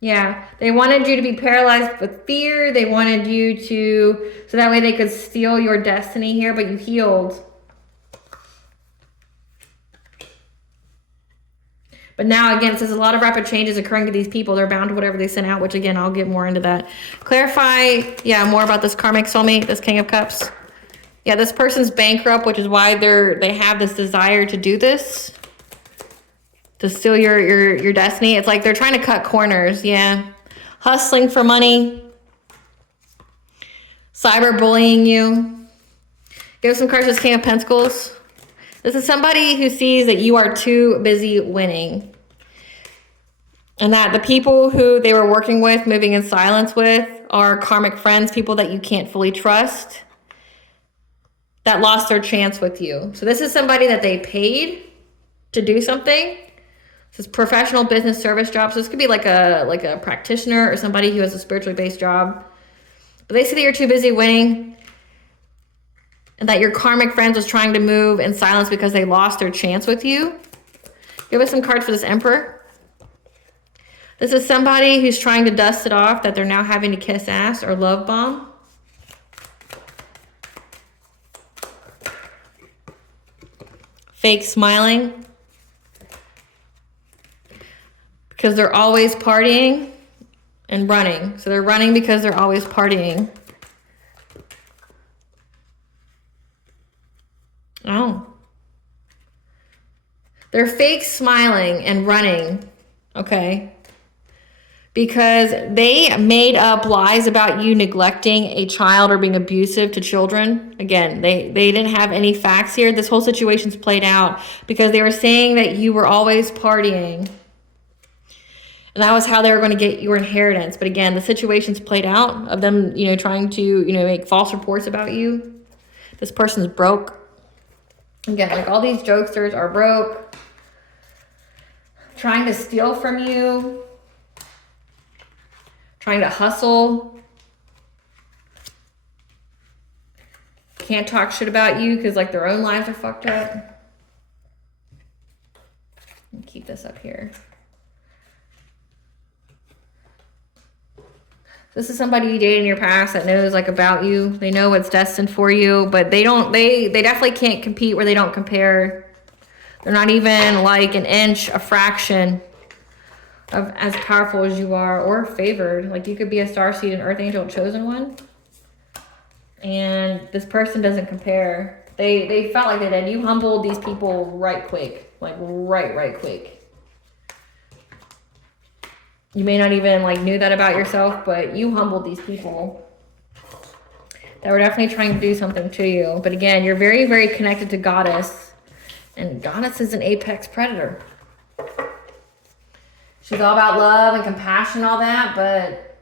Yeah, they wanted you to be paralyzed with fear. They wanted you to, so that way they could steal your destiny here, but you healed. But now, again, it says a lot of rapid changes occurring to these people. They're bound to whatever they sent out, which, again, I'll get more into that. Clarify, yeah, more about this karmic soulmate, this King of Cups. Yeah, this person's bankrupt, which is why they have this desire to do this. To steal your destiny. It's like they're trying to cut corners, yeah. Hustling for money. Cyberbullying you. Give us some cards, this King of Pentacles. This is somebody who sees that you are too busy winning. And that the people who they were working with, moving in silence with, are karmic friends, people that you can't fully trust, that lost their chance with you. So this is somebody that they paid to do something. This is professional business service jobs. So this could be like a practitioner or somebody who has a spiritually based job. But they see that you're too busy winning. And that your karmic friends was trying to move in silence because they lost their chance with you. Give us some cards for this Emperor. This is somebody who's trying to dust it off, that they're now having to kiss ass or love bomb. Fake smiling. Because they're always partying and running. So they're running because they're always partying. Oh. They're fake smiling and running, okay? Because they made up lies about you neglecting a child or being abusive to children. Again, they didn't have any facts here. This whole situation's played out because they were saying that you were always partying. And that was how they were going to get your inheritance. But again, the situation's played out of them, trying to, make false reports about you. This person's broke. Again, like all these jokesters are broke, trying to steal from you, trying to hustle, can't talk shit about you because like their own lives are fucked up. Keep this up here. This is somebody you dated in your past that knows like about you. They know what's destined for you, but they definitely can't compete where they don't compare. They're not even like an inch, a fraction of as powerful as you are or favored. Like you could be a starseed, an earth angel, chosen one. And this person doesn't compare. They felt like they did. You humbled these people right quick. Like right quick. You may not even like knew that about yourself, but you humbled these people that were definitely trying to do something to you. But again, you're very, very connected to Goddess. And Goddess is an apex predator. She's all about love and compassion and all that,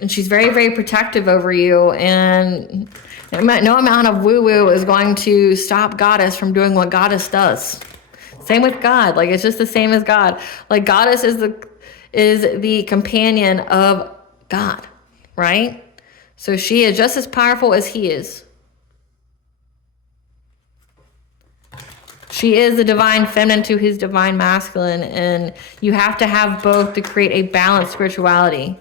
and she's very, very protective over you. And no amount of woo-woo is going to stop Goddess from doing what Goddess does. Same with God. Like it's just the same as God. Like Goddess is the companion of God, right? So she is just as powerful as he is. She is the divine feminine to his divine masculine, and you have to have both to create a balanced spirituality.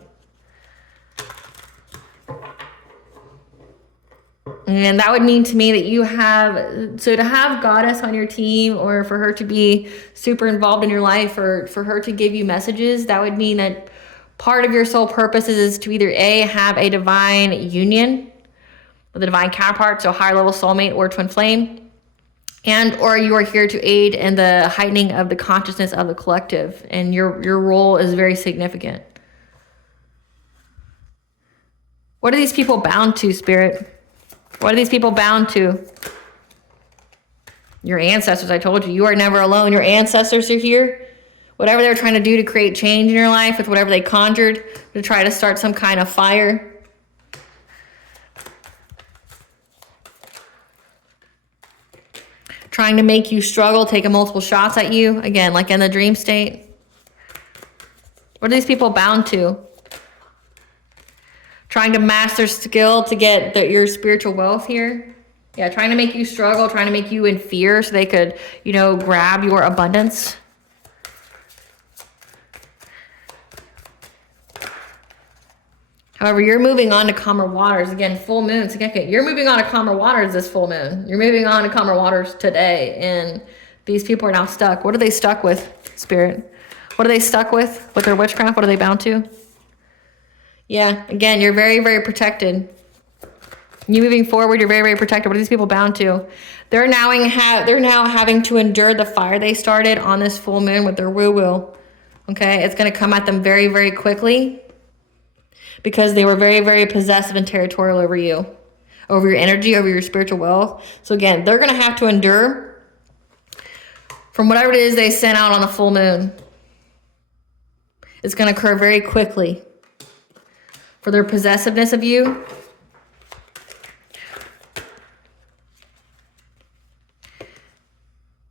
And that would mean to me that you have, so to have goddess on your team, or for her to be super involved in your life, or for her to give you messages, that would mean that part of your soul purpose is to either A, have a divine union with a divine counterpart, so higher level soulmate or twin flame, and or you are here to aid in the heightening of the consciousness of the collective, and your role is very significant. What are these people bound to, Spirit? What are these people bound to? Your ancestors, I told you. You are never alone. Your ancestors are here. Whatever they're trying to do to create change in your life, with whatever they conjured to try to start some kind of fire. Trying to make you struggle, taking multiple shots at you. Again, like in the dream state. What are these people bound to? Trying to master skill to get your spiritual wealth here. Yeah, trying to make you struggle, trying to make you in fear so they could, you know, grab your abundance. However, you're moving on to calmer waters. Again, full moon, significant. You're moving on to calmer waters this full moon. You're moving on to calmer waters today. And these people are now stuck. What are they stuck with, Spirit? What are they stuck with their witchcraft? What are they bound to? Yeah, again, you're very, very protected. You moving forward, you're very, very protected. What are these people bound to? They're now having to endure the fire they started on this full moon with their woo-woo. Okay, it's going to come at them very, very quickly because they were very, very possessive and territorial over you, over your energy, over your spiritual wealth. So again, they're going to have to endure from whatever it is they sent out on the full moon. It's going to occur very quickly. For their possessiveness of you.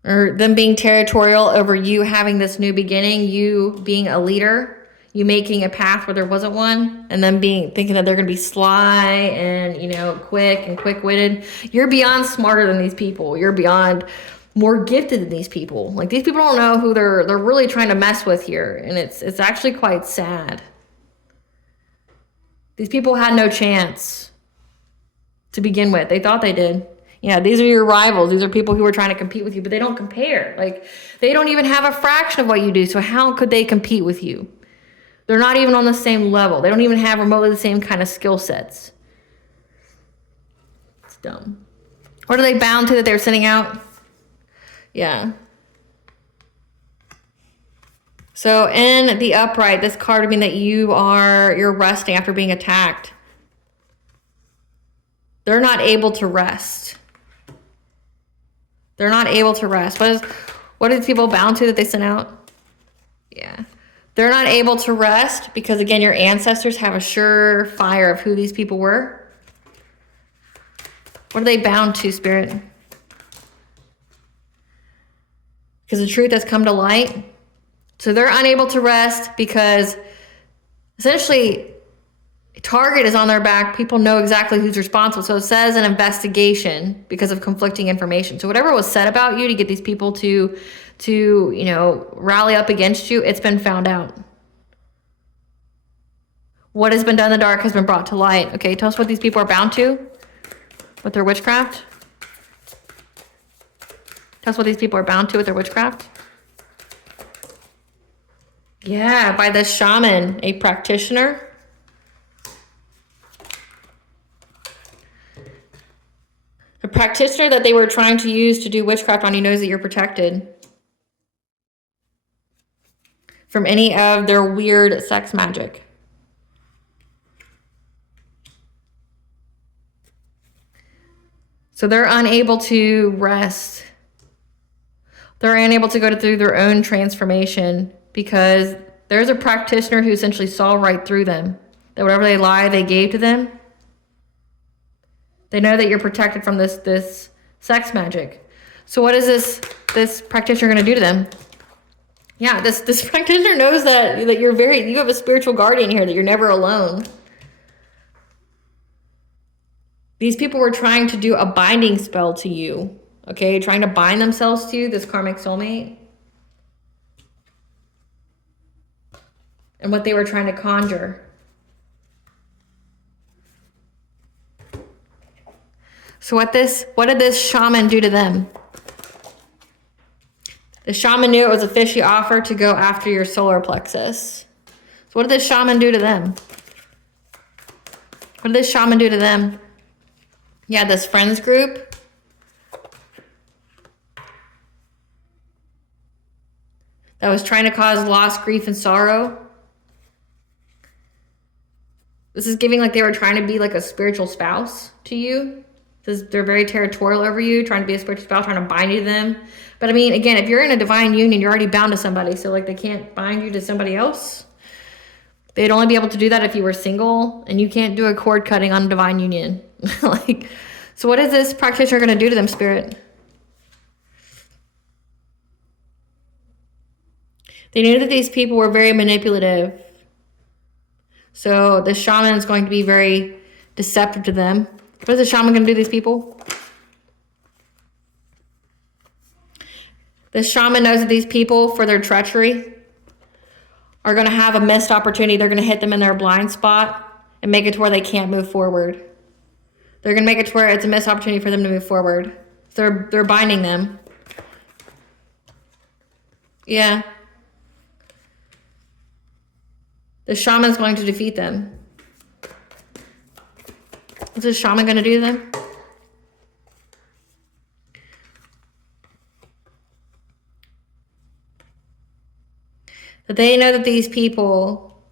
Or them being territorial over you having this new beginning, you being a leader, you making a path where there wasn't one, and them thinking that they're going to be sly and, you know, quick and quick-witted. You're beyond smarter than these people. You're beyond more gifted than these people. Like, these people don't know who they're really trying to mess with here, and it's actually quite sad. These people had no chance to begin with. They thought they did. Yeah, these are your rivals. These are people who are trying to compete with you, but they don't compare. Like, they don't even have a fraction of what you do, so how could they compete with you? They're not even on the same level. They don't even have remotely the same kind of skill sets. It's dumb. What are they bound to that they're sending out? Yeah. So in the upright, this card would mean that you're resting after being attacked. They're not able to rest. They're not able to rest. What are these people bound to that they sent out? Yeah. They're not able to rest because, again, your ancestors have a sure fire of who these people were. What are they bound to, Spirit? Because the truth has come to light. So they're unable to rest because essentially target is on their back. People know exactly who's responsible. So it says an investigation because of conflicting information. So whatever was said about you to get these people to you know, rally up against you, it's been found out. What has been done in the dark has been brought to light. Okay, tell us what these people are bound to with their witchcraft. Tell us what these people are bound to with their witchcraft. Yeah, by the shaman, a practitioner. The practitioner that they were trying to use to do witchcraft on you knows that you're protected from any of their weird sex magic. So they're unable to rest. They're unable to go through their own transformation because there's a practitioner who essentially saw right through them. That whatever they lie, they gave to them. They know that you're protected from this sex magic. So what is this practitioner going to do to them? Yeah, this practitioner knows that you have a spiritual guardian here, that you're never alone. These people were trying to do a binding spell to you. Okay, trying to bind themselves to you, this karmic soulmate. And what they were trying to conjure. So what did this shaman do to them? The shaman knew it was a fishy offer to go after your solar plexus. So what did this shaman do to them? What did this shaman do to them? Yeah, this friends group. That was trying to cause loss, grief, and sorrow. This is giving like they were trying to be like a spiritual spouse to you. They're very territorial over you, trying to be a spiritual spouse, trying to bind you to them. But I mean, again, if you're in a divine union, you're already bound to somebody. So like they can't bind you to somebody else. They'd only be able to do that if you were single, and you can't do a cord cutting on a divine union. Like, so what is this practitioner going to do to them, Spirit? They knew that these people were very manipulative. So the shaman is going to be very deceptive to them. What is the shaman going to do to these people? The shaman knows that these people, for their treachery, are going to have a missed opportunity. They're going to hit them in their blind spot and make it to where they can't move forward. They're going to make it to where it's a missed opportunity for them to move forward. They're binding them. Yeah. The shaman's going to defeat them. What's the shaman going to do to them? That they know that these people,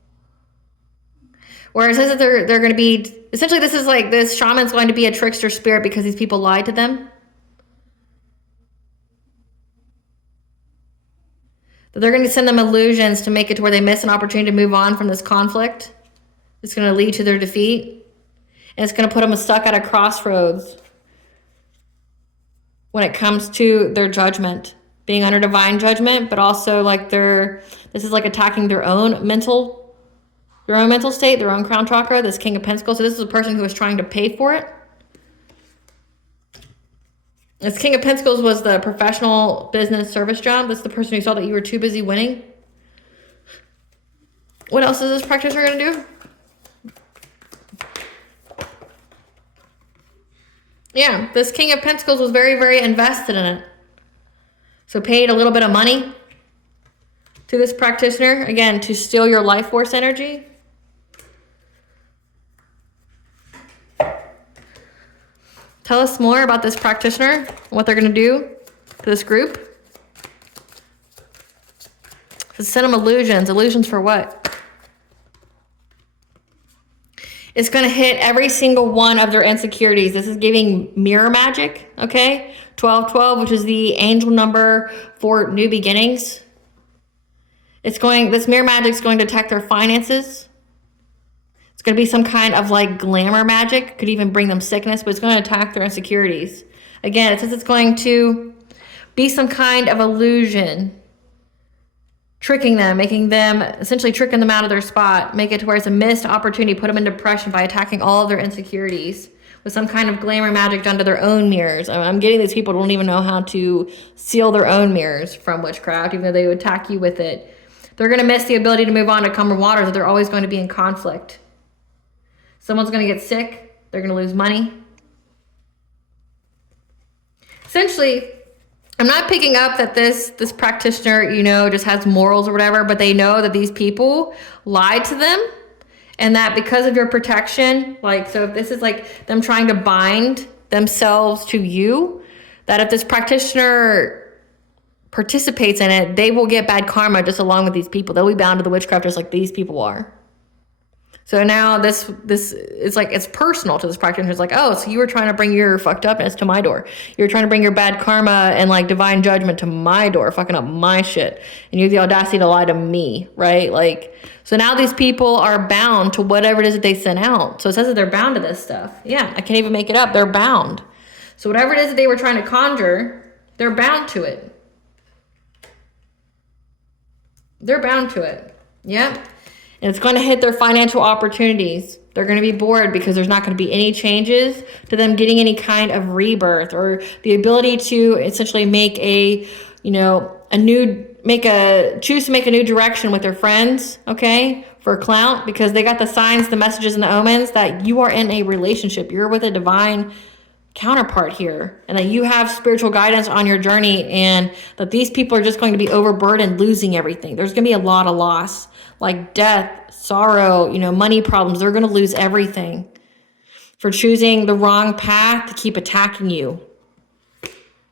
where it says that they're going to be, essentially this is like this shaman's going to be a trickster spirit because these people lied to them. That they're going to send them illusions to make it to where they miss an opportunity to move on from this conflict. It's going to lead to their defeat. And it's going to put them stuck at a crossroads when it comes to their judgment. Being under divine judgment, but also like this is like attacking their own mental state, their own crown chakra, this King of Pentacles. So this is a person who is trying to pay for it. This King of Pentacles was the professional business service job. That's the person who saw that you were too busy winning. What else is this practitioner going to do? Yeah, this King of Pentacles was very, very invested in it. So paid a little bit of money to this practitioner, again, to steal your life force energy. Tell us more about this practitioner, what they're going to do to this group. Send them illusions. Illusions for what? It's going to hit every single one of their insecurities. This is giving mirror magic, okay? 1212, which is the angel number for new beginnings. This mirror magic is going to attack their finances. It's going to be some kind of like glamour magic. Could even bring them sickness, but it's going to attack their insecurities. Again, it says it's going to be some kind of illusion. Tricking them, essentially tricking them out of their spot, make it to where it's a missed opportunity, put them in depression by attacking all of their insecurities with some kind of glamour magic done to their own mirrors. I'm getting these people don't even know how to seal their own mirrors from witchcraft, even though they would attack you with it. They're going to miss the ability to move on to calmer waters, that they're always going to be in conflict. Someone's going to get sick. They're going to lose money. Essentially, I'm not picking up that this practitioner, just has morals or whatever, but they know that these people lied to them, and that because of your protection, so if this is like them trying to bind themselves to you, that if this practitioner participates in it, they will get bad karma just along with these people. They'll be bound to the witchcraft just like these people are. So now this is like, it's personal to this practitioner. It's like, oh, so you were trying to bring your fucked upness to my door. You were trying to bring your bad karma and like divine judgment to my door, fucking up my shit. And you have the audacity to lie to me, right? So now these people are bound to whatever it is that they sent out. So it says that they're bound to this stuff. Yeah, I can't even make it up. They're bound. So whatever it is that they were trying to conjure, they're bound to it. They're bound to it. Yeah. And it's going to hit their financial opportunities. They're going to be bored because there's not going to be any changes to them getting any kind of rebirth or the ability to essentially make choose to make a new direction with their friends, okay, for clout, because they got the signs, the messages, and the omens that you are in a relationship. You're with a divine counterpart here, and that you have spiritual guidance on your journey, and that these people are just going to be overburdened, losing everything. There's going to be a lot of loss, like death, sorrow, you know, money problems. They're going to lose everything for choosing the wrong path to keep attacking you.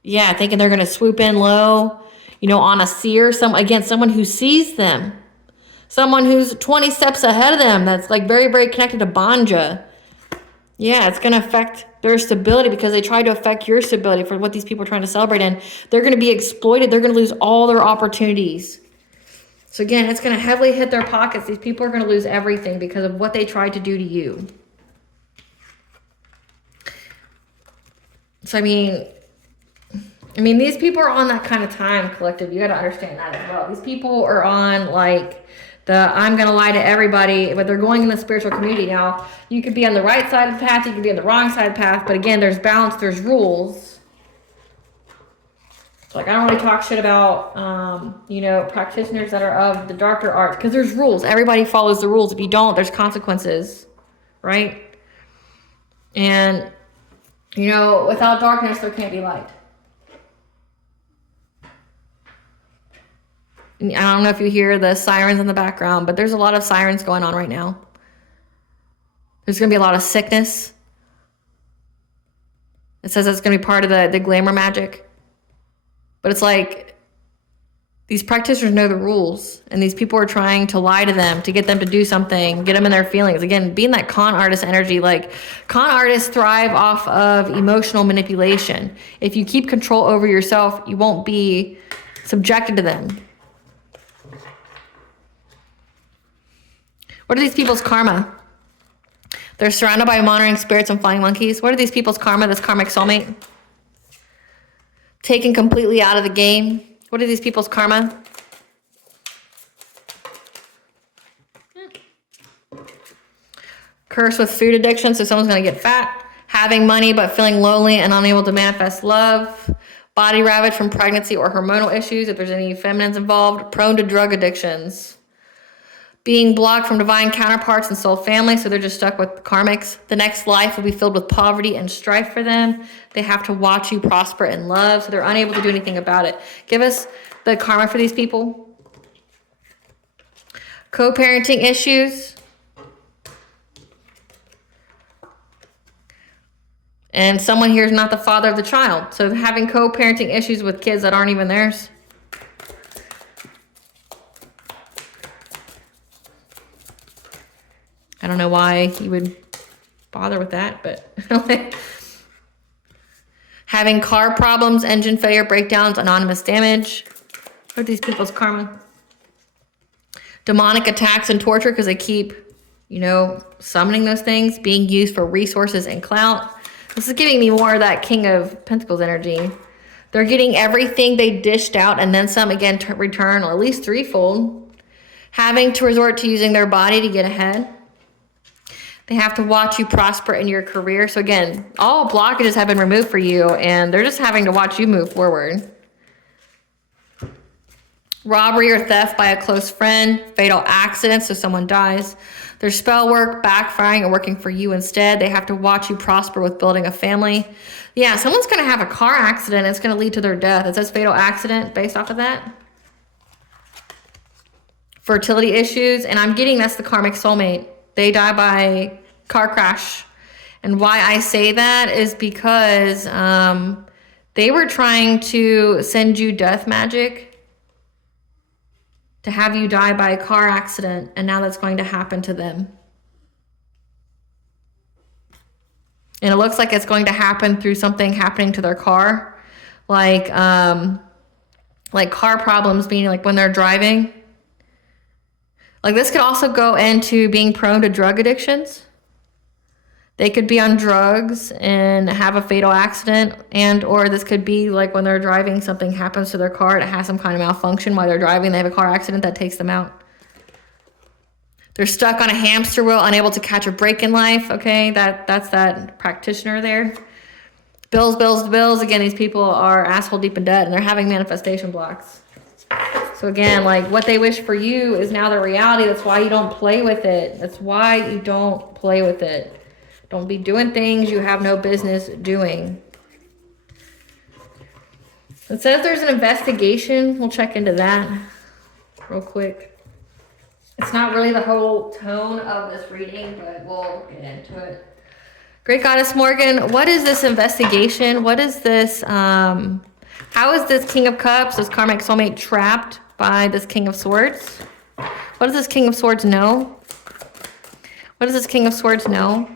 Yeah, thinking they're going to swoop in low, you know, on a seer, someone who sees them, someone who's 20 steps ahead of them, that's like very, very connected to Banja. Yeah, it's going to affect their stability because they tried to affect your stability for what these people are trying to celebrate. And they're going to be exploited. They're going to lose all their opportunities. So again, it's going to heavily hit their pockets. These people are going to lose everything because of what they tried to do to you. So, I mean, these people are on that kind of time, collective. You got to understand that as well. These people are on, like, I'm going to lie to everybody, but they're going in the spiritual community. Now, you could be on the right side of the path, you could be on the wrong side of the path, but again, there's balance, there's rules. Like, I don't really talk shit about, you know, practitioners that are of the darker arts, because there's rules. Everybody follows the rules. If you don't, there's consequences, right? And, you know, without darkness, there can't be light. I don't know if you hear the sirens in the background, but there's a lot of sirens going on right now. There's going to be a lot of sickness. It says it's going to be part of the glamour magic. But it's like, these practitioners know the rules, and these people are trying to lie to them, to get them to do something, get them in their feelings. Again, being that con artist energy, like, con artists thrive off of emotional manipulation. If you keep control over yourself, you won't be subjected to them. What are these people's karma? They're surrounded by monitoring spirits and flying monkeys. What are these people's karma, this karmic soulmate? Taken completely out of the game. What are these people's karma? Curse with food addiction, so someone's going to get fat. Having money but feeling lonely and unable to manifest love. Body ravage from pregnancy or hormonal issues, if there's any feminines involved. Prone to drug addictions. Being blocked from divine counterparts and soul family, so they're just stuck with karmics. The next life will be filled with poverty and strife for them. They have to watch you prosper in love, so they're unable to do anything about it. Give us the karma for these people. Co-parenting issues. And someone here is not the father of the child. So having co-parenting issues with kids that aren't even theirs. I don't know why he would bother with that, but having car problems, engine failure, breakdowns, anonymous damage. What are these people's karma? Demonic attacks and torture because they keep, you know, summoning those things, being used for resources and clout. This is giving me more of that King of Pentacles energy. They're getting everything they dished out and then some, again, to return, or at least threefold. Having to resort to using their body to get ahead. They have to watch you prosper in your career. So again, all blockages have been removed for you, and they're just having to watch you move forward. Robbery or theft by a close friend. Fatal accidents, so someone dies. Their spell work, backfiring, and working for you instead. They have to watch you prosper with building a family. Yeah, someone's going to have a car accident. It's going to lead to their death. It says fatal accident based off of that. Fertility issues, and I'm getting that's the karmic soulmate. They die by car crash. And why I say that is because they were trying to send you death magic to have you die by a car accident, and now that's going to happen to them. And it looks like it's going to happen through something happening to their car. Like car problems, meaning like when they're driving. Like this could also go into being prone to drug addictions. They could be on drugs and have a fatal accident, and or this could be like when they're driving, something happens to their car, it has some kind of malfunction while they're driving, they have a car accident that takes them out. They're stuck on a hamster wheel, unable to catch a break in life. Okay, that's that practitioner there. Bills, bills, bills. Again, these people are asshole deep in debt, and they're having manifestation blocks. So again, like what they wish for you is now their reality. That's why you don't play with it. That's why you don't play with it. Don't be doing things you have no business doing. It says there's an investigation. We'll check into that real quick. It's not really the whole tone of this reading, but we'll get into it. Great Goddess Morgan, what is this investigation? What is this? How is this King of Cups, this karmic soulmate, trapped by this King of Swords? What does this King of Swords know? What does this King of Swords know?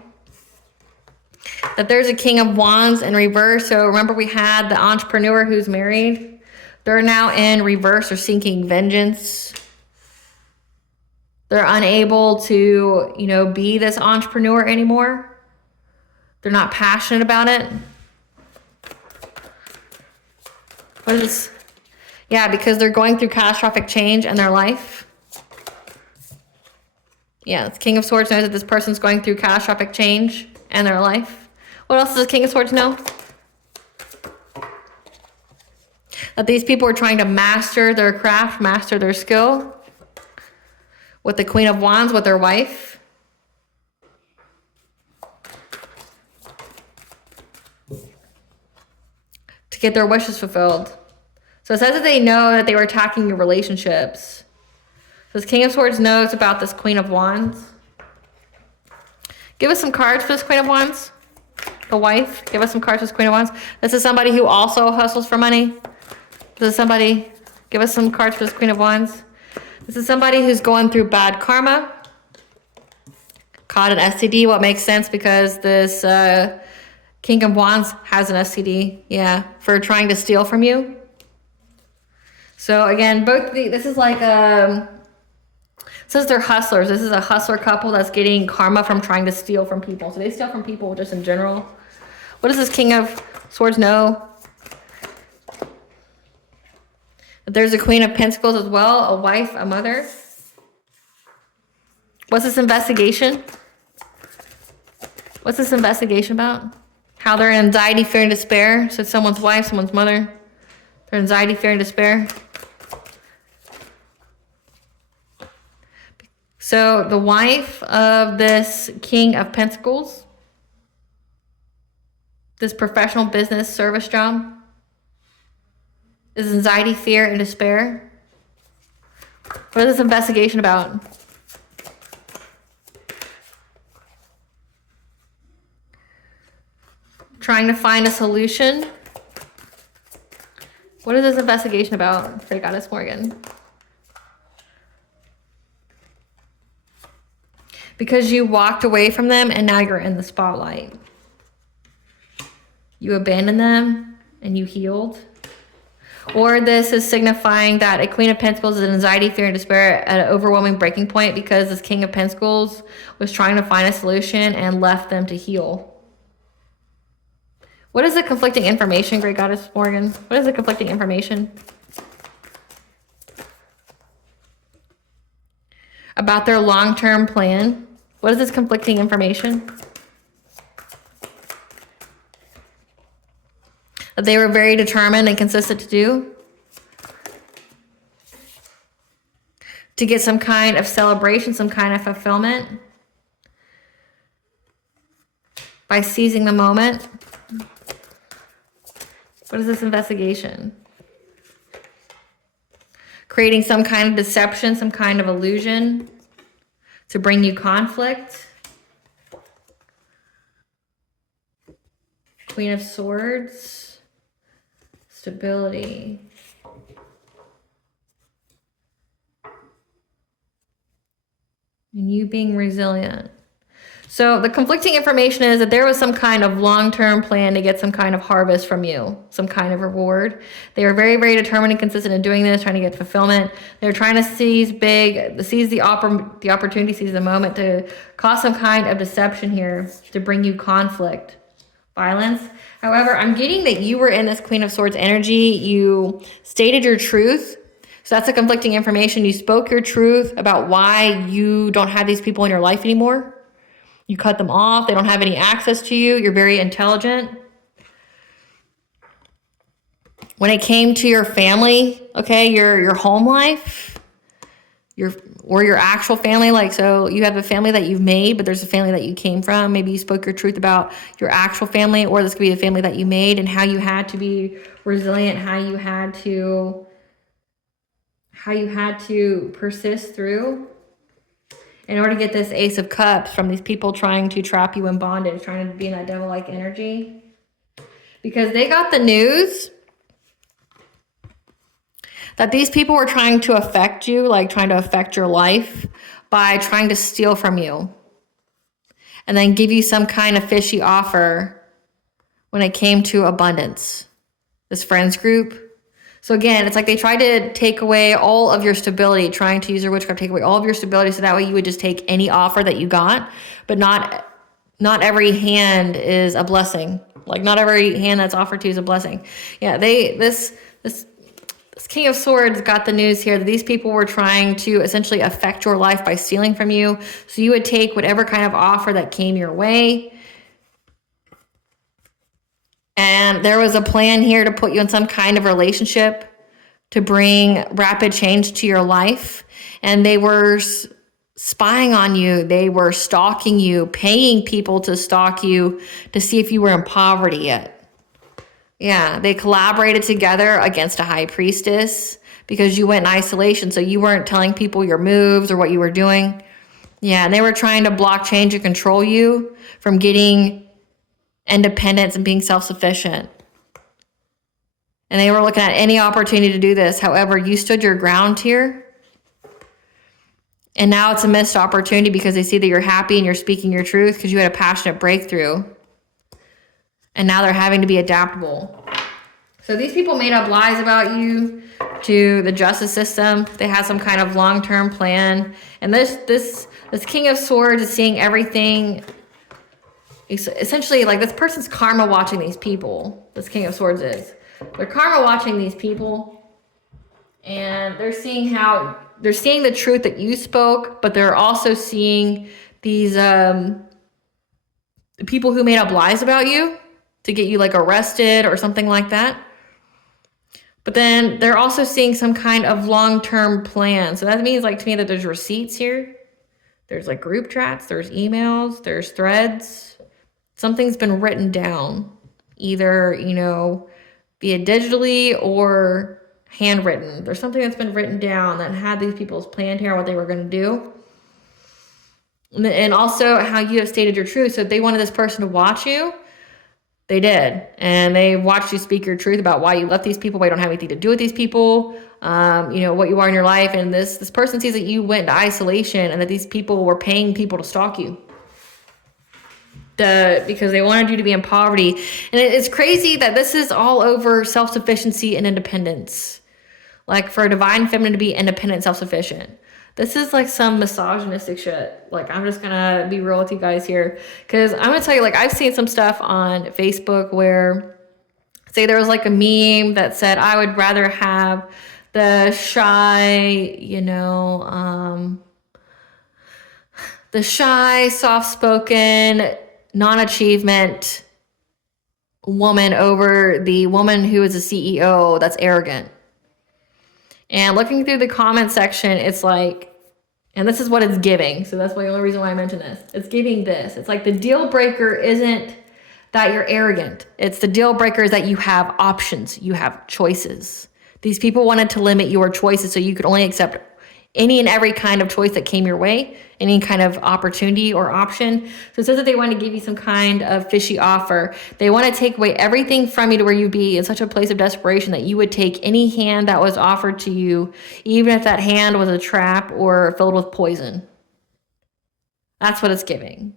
That there's a King of Wands in reverse. So remember we had the entrepreneur who's married. They're now in reverse or seeking vengeance. They're unable to, you know, be this entrepreneur anymore. They're not passionate about it. What is this? Yeah, because they're going through catastrophic change in their life. Yeah, the King of Swords knows that this person's going through catastrophic change in their life. What else does the King of Swords know? That these people are trying to master their craft, master their skill. With the Queen of Wands, with their wife. To get their wishes fulfilled. So it says that they know that they were attacking your relationships. So this King of Swords knows about this Queen of Wands. Give us some cards for this Queen of Wands. The wife. Give us some cards for this Queen of Wands. This is somebody who also hustles for money. This is somebody. Give us some cards for this Queen of Wands. This is somebody who's going through bad karma. Caught an STD. What makes sense because this King of Wands has an STD. Yeah, for trying to steal from you. So again, this is like says they're hustlers. This is a hustler couple that's getting karma from trying to steal from people. So they steal from people just in general. What does this King of Swords know? There's a Queen of Pentacles as well, a wife, a mother. What's this investigation? What's this investigation about? How they're in anxiety, fear, and despair. So it's someone's wife, someone's mother. Their anxiety, fear, and despair. So the wife of this King of Pentacles, this professional business service job, is anxiety, fear, and despair. What is this investigation about? Trying to find a solution. What is this investigation about, Great Goddess Morgan? Because you walked away from them and now you're in the spotlight. You abandoned them and you healed. Or this is signifying that a Queen of Pentacles is an anxiety, fear, and despair at an overwhelming breaking point because this King of Pentacles was trying to find a solution and left them to heal. What is the conflicting information, Great Goddess Morgan? What is the conflicting information? About their long-term plan. What is this conflicting information? That they were very determined and consistent to do. To get some kind of celebration, some kind of fulfillment. By seizing the moment. What is this investigation? Creating some kind of deception, some kind of illusion to bring you conflict. Queen of Swords. Stability. And you being resilient. So the conflicting information is that there was some kind of long-term plan to get some kind of harvest from you, some kind of reward. They were very, very determined and consistent in doing this, trying to get fulfillment. They were trying to seize the opportunity, seize the moment to cause some kind of deception here to bring you conflict, violence. However, I'm getting that you were in this Queen of Swords energy. You stated your truth. So that's the conflicting information. You spoke your truth about why you don't have these people in your life anymore. You cut them off. They don't have any access to you. You're very intelligent. When it came to your family, okay, your home life, your actual family. Like, so you have a family that you've made, but there's a family that you came from. Maybe you spoke your truth about your actual family, or this could be a family that you made and how you had to be resilient, how you had to persist through in order to get this Ace of Cups from these people trying to trap you in bondage, trying to be in that devil-like energy. Because they got the news that these people were trying to affect you, like trying to affect your life by trying to steal from you and then give you some kind of fishy offer when it came to abundance. This friends group. So again, it's like they tried to take away all of your stability, trying to use your witchcraft, take away all of your stability so that way you would just take any offer that you got, but not every hand is a blessing. Like not every hand that's offered to you is a blessing. Yeah, this King of Swords got the news here that these people were trying to essentially affect your life by stealing from you. So you would take whatever kind of offer that came your way. And there was a plan here to put you in some kind of relationship to bring rapid change to your life. And they were spying on you. They were stalking you, paying people to stalk you to see if you were in poverty yet. Yeah, they collaborated together against a high priestess because you went in isolation. So you weren't telling people your moves or what you were doing. Yeah, and they were trying to block, change, and control you from getting independence and being self-sufficient. And they were looking at any opportunity to do this. However, you stood your ground here. And now it's a missed opportunity because they see that you're happy and you're speaking your truth because you had a passionate breakthrough. And now they're having to be adaptable. So these people made up lies about you to the justice system. They had some kind of long-term plan. And this King of Swords is seeing everything. Essentially, like this person's karma watching these people. This King of Swords is. They're karma watching these people. And they're seeing the truth that you spoke, but they're also seeing these people who made up lies about you to get you like arrested or something like that. But then they're also seeing some kind of long-term plan. So that means like to me that there's receipts here. There's like group chats, there's emails, there's threads. Something's been written down, either, via digitally or handwritten. There's something that's been written down that had these people's plan here, what they were going to do. And also how you have stated your truth. So if they wanted this person to watch you, they did. And they watched you speak your truth about why you left these people, why you don't have anything to do with these people, what you are in your life. And this person sees that you went into isolation and that these people were paying people to stalk you. Because they wanted you to be in poverty. And it's crazy that this is all over self-sufficiency and independence. Like for a divine feminine to be independent, self-sufficient. This is like some misogynistic shit. Like, I'm just gonna be real with you guys here. Because I'm gonna tell you, like, I've seen some stuff on Facebook where, say there was like a meme that said, I would rather have the shy, soft-spoken, non-achievement woman over the woman who is a CEO that's arrogant. And looking through the comment section, it's like, and this is what it's giving. So that's the only reason why I mention this. It's giving this. It's like the deal breaker isn't that you're arrogant. It's the deal breaker is that you have options. You have choices. These people wanted to limit your choices so you could only accept any and every kind of choice that came your way, any kind of opportunity or option. So it says that they want to give you some kind of fishy offer. They want to take away everything from you to where you be in such a place of desperation that you would take any hand that was offered to you, even if that hand was a trap or filled with poison. That's what it's giving.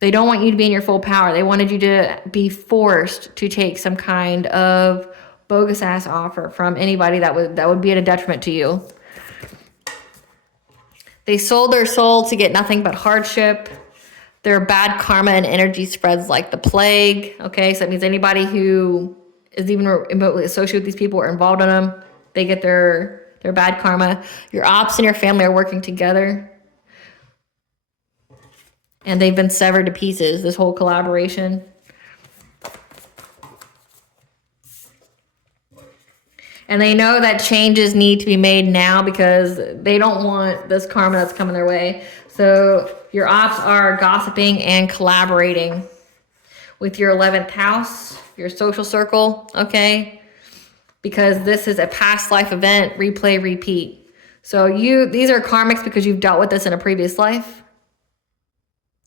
They don't want you to be in your full power. They wanted you to be forced to take some kind of bogus ass offer from anybody that would be at a detriment to you. They sold their soul to get nothing but hardship. Their bad karma and energy spreads like the plague. Okay, so that means anybody who is even remotely associated with these people or involved in them, they get their bad karma. Your ops and your family are working together. And they've been severed to pieces, this whole collaboration. And they know that changes need to be made now because they don't want this karma that's coming their way. So your ops are gossiping and collaborating with your 11th house, your social circle, okay? Because this is a past life event, replay, repeat. So these are karmics because you've dealt with this in a previous life.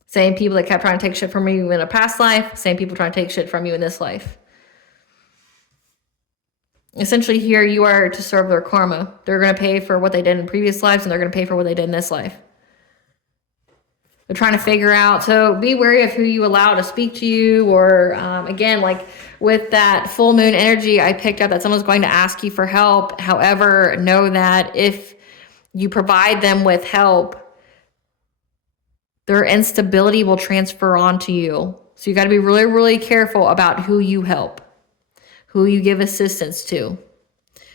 Same people that kept trying to take shit from you in a past life, same people trying to take shit from you in this life. Essentially here you are to serve their karma. They're going to pay for what they did in previous lives and they're going to pay for what they did in this life. They're trying to figure out, so be wary of who you allow to speak to you, or again, like with that full moon energy, I picked up that someone's going to ask you for help. However, know that if you provide them with help, their instability will transfer onto you. So you got to be really, really careful about who you help, who you give assistance to,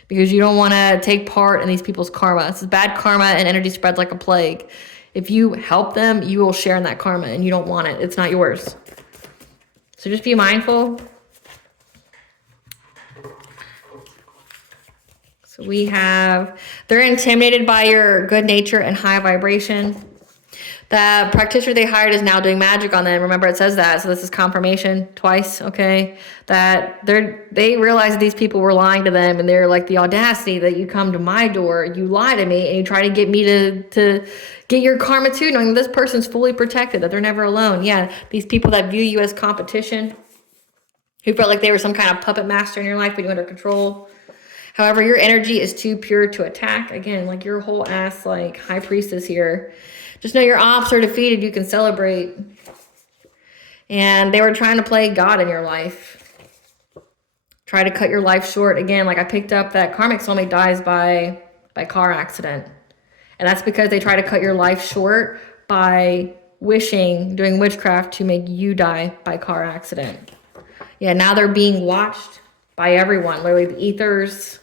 because you don't want to take part in these people's karma. This is bad karma, and energy spreads like a plague. If you help them, you will share in that karma, and you don't want it. It's not yours. So just be mindful. So we have, they're intimidated by your good nature and high vibration. The practitioner they hired is now doing magic on them. Remember, it says that. So this is confirmation twice, okay? That they realize that these people were lying to them, and they're like, the audacity that you come to my door, you lie to me, and you try to get me to get your karma too, knowing this person's fully protected, that they're never alone. Yeah, these people that view you as competition, who felt like they were some kind of puppet master in your life, but you under control. However, your energy is too pure to attack. Again, like your whole ass, like high priestess here. Just know your ops are defeated. You can celebrate. And they were trying to play God in your life. Try to cut your life short. Again, like I picked up that karmic soulmate dies by car accident. And that's because they try to cut your life short by doing witchcraft to make you die by car accident. Yeah, now they're being watched by everyone. Literally the ethers,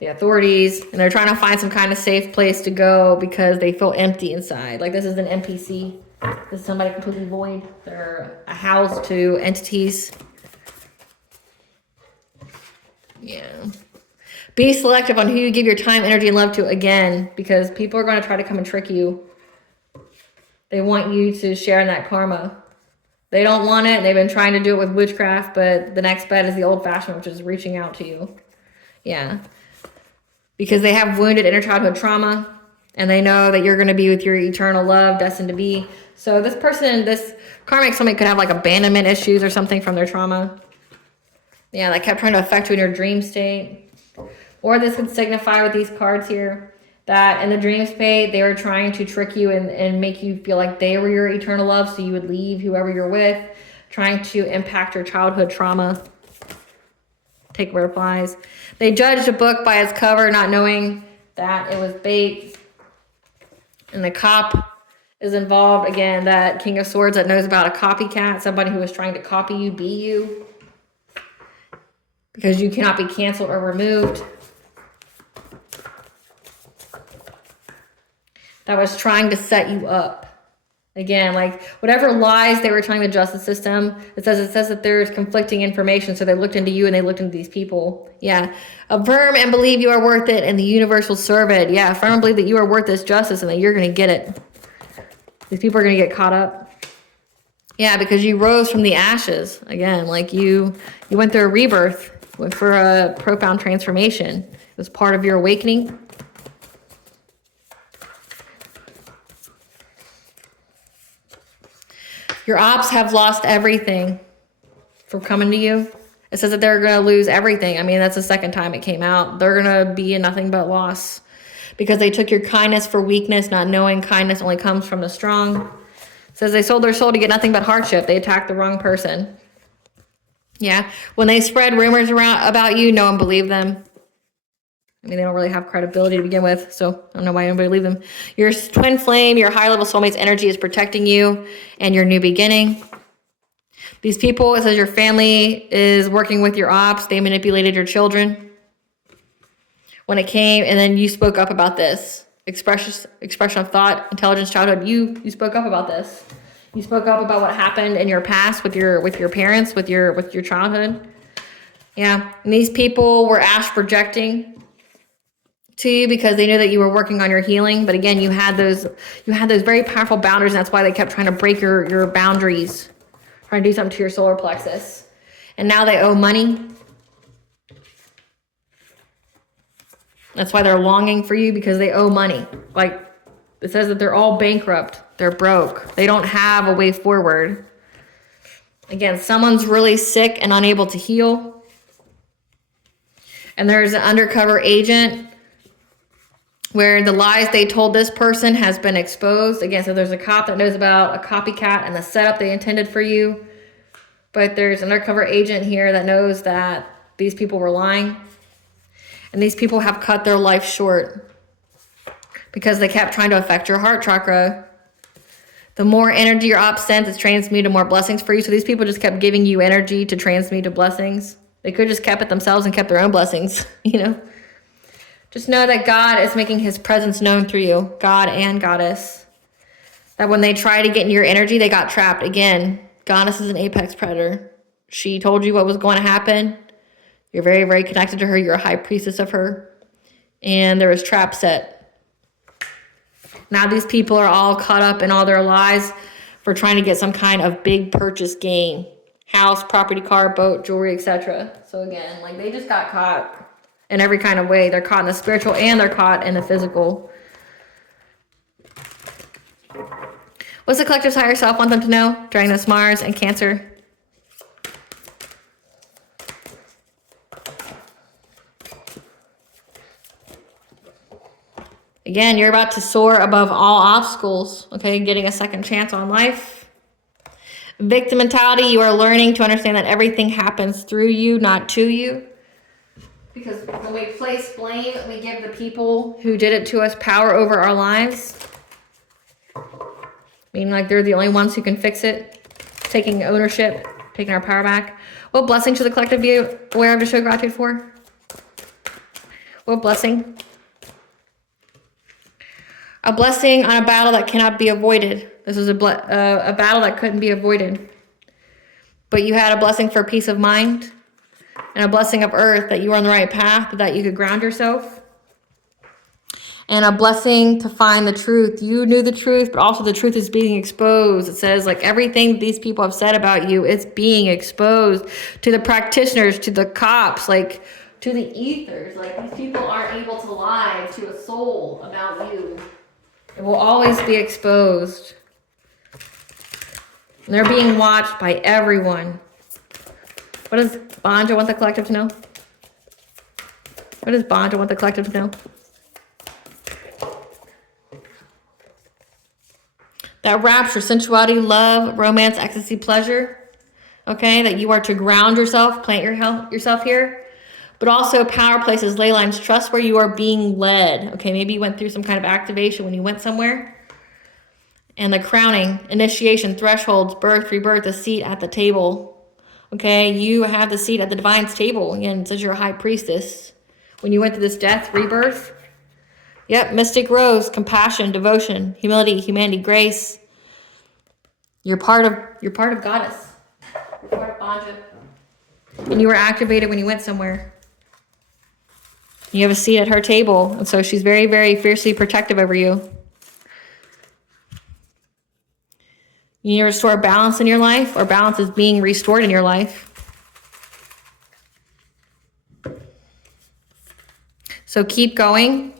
the authorities, and they're trying to find some kind of safe place to go because they feel empty inside. Like this is an NPC. This is somebody completely void. They're housed to entities. Yeah. Be selective on who you give your time, energy, and love to, again, because people are going to try to come and trick you. They want you to share in that karma. They don't want it. They've been trying to do it with witchcraft, but the next bet is the old-fashioned, which is reaching out to you. Yeah. Because they have wounded inner childhood trauma, and they know that you're going to be with your eternal love, destined to be. So this person, this karmic soulmate could have like abandonment issues or something from their trauma. Yeah, that kept trying to affect you in your dream state. Or this could signify with these cards here that in the dream state, they were trying to trick you and make you feel like they were your eternal love, so you would leave whoever you're with, trying to impact your childhood trauma. Take where it applies. They judged a book by its cover, not knowing that it was bait. And the cop is involved. Again, that King of Swords that knows about a copycat, somebody who is trying to copy you, be you. Because you cannot be canceled or removed. That was trying to set you up. Again, like whatever lies they were telling the justice system, it says that there's conflicting information. So they looked into you and they looked into these people. Yeah. Affirm and believe you are worth it and the universe will serve it. Yeah. Affirm and believe that you are worth this justice and that you're going to get it. These people are going to get caught up. Yeah, because you rose from the ashes. Again, like you went through a rebirth, went for a profound transformation. It was part of your awakening. Your ops have lost everything from coming to you. It says that they're going to lose everything. I mean, that's the second time it came out. They're going to be in nothing but loss because they took your kindness for weakness, not knowing kindness only comes from the strong. It says they sold their soul to get nothing but hardship. They attacked the wrong person. Yeah. When they spread rumors around about you, no one believed them. I mean, they don't really have credibility to begin with, so I don't know why anybody believe them. Your twin flame, your high-level soulmate's energy is protecting you and your new beginning. These people, it says your family is working with your ops. They manipulated your children when it came, and then you spoke up about this. Expression of thought, intelligence, childhood. You spoke up about this. You spoke up about what happened in your past with your parents, with your childhood. Yeah, and these people were ash projecting to you because they knew that you were working on your healing. But again, you had those very powerful boundaries, and that's why they kept trying to break your boundaries, trying to do something to your solar plexus. And now they owe money. That's why they're longing for you, because they owe money. Like, it says that they're all bankrupt. They're broke. They don't have a way forward. Again, someone's really sick and unable to heal. And there's an undercover agent where the lies they told this person has been exposed. Again, so there's a cop that knows about a copycat and the setup they intended for you. But there's an undercover agent here that knows that these people were lying. And these people have cut their life short because they kept trying to affect your heart chakra. The more energy your op sends, it's transmuted more blessings for you. So these people just kept giving you energy to transmute to blessings. They could have just kept it themselves and kept their own blessings, you know. Just know that God is making his presence known through you, God and Goddess. That when they try to get into your energy, they got trapped. Again, Goddess is an apex predator. She told you what was going to happen. You're very, very connected to her. You're a high priestess of her. And there was trap set. Now these people are all caught up in all their lies for trying to get some kind of big purchase gain. House, property, car, boat, jewelry, etc. So again, like, they just got caught in every kind of way. They're caught in the spiritual and they're caught in the physical. What's the collective's higher self want them to know during this Mars and Cancer? Again, you're about to soar above all obstacles, okay? Getting a second chance on life. Victim mentality, you are learning to understand that everything happens through you, not to you. Because when we place blame, we give the people who did it to us power over our lives. Meaning like they're the only ones who can fix it. Taking ownership, taking our power back. What blessing should the collective be aware of to show gratitude for? What blessing? A blessing on a battle that cannot be avoided. This was a battle that couldn't be avoided. But you had a blessing for peace of mind and a blessing of earth that you were on the right path, that you could ground yourself. And a blessing to find the truth. You knew the truth, but also the truth is being exposed. It says, like, everything these people have said about you, it's being exposed to the practitioners, to the cops, like, to the ethers. Like, these people aren't able to lie to a soul about you. It will always be exposed. And they're being watched by everyone. What does Banja want the collective to know? What does Banja want the collective to know? That rapture, sensuality, love, romance, ecstasy, pleasure. Okay, that you are to ground yourself, plant yourself here. But also power places, ley lines, trust where you are being led. Okay, maybe you went through some kind of activation when you went somewhere. And the crowning, initiation, thresholds, birth, rebirth, a seat at the table. Okay, you have the seat at the divine's table. Again, it says you're a high priestess. When you went through this death, rebirth. Yep, mystic rose, compassion, devotion, humility, humanity, grace. You're part of Goddess. You're part of Banja. And you were activated when you went somewhere. You have a seat at her table. And so she's very, very fiercely protective over you. You need to restore balance in your life, or balance is being restored in your life. So keep going.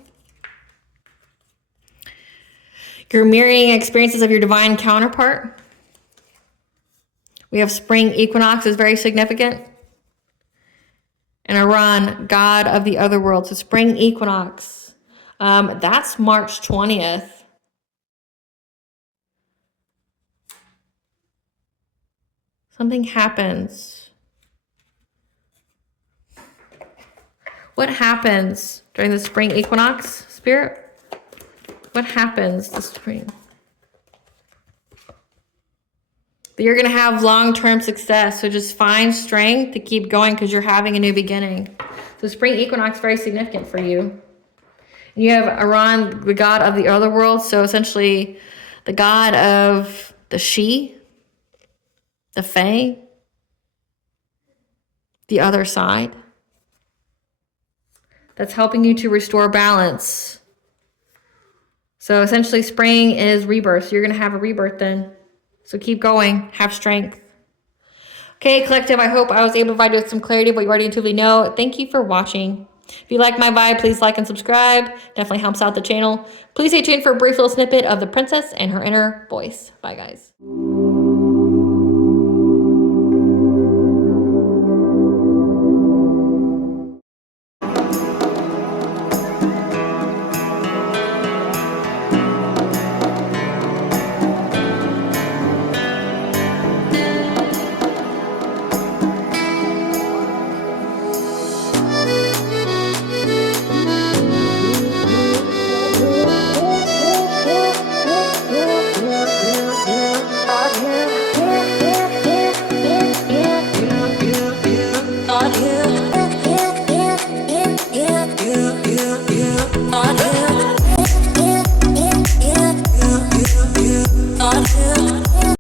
You're mirroring experiences of your divine counterpart. We have spring equinox is very significant. And Iran, god of the other world. So spring equinox. That's March 20th. Something happens. What happens during the spring equinox, Spirit? What happens this spring? You're going to have long-term success. So just find strength to keep going because you're having a new beginning. So spring equinox is very significant for you. And you have Iran, the god of the other world. So essentially the god of the She, the Fae, the other side. That's helping you to restore balance. So essentially spring is rebirth. So you're going to have a rebirth then. So keep going. Have strength. Okay, collective, I hope I was able to provide you with some clarity of what you already intuitively know. Thank you for watching. If you like my vibe, please like and subscribe. Definitely helps out the channel. Please stay tuned for a brief little snippet of the princess and her inner voice. Bye, guys.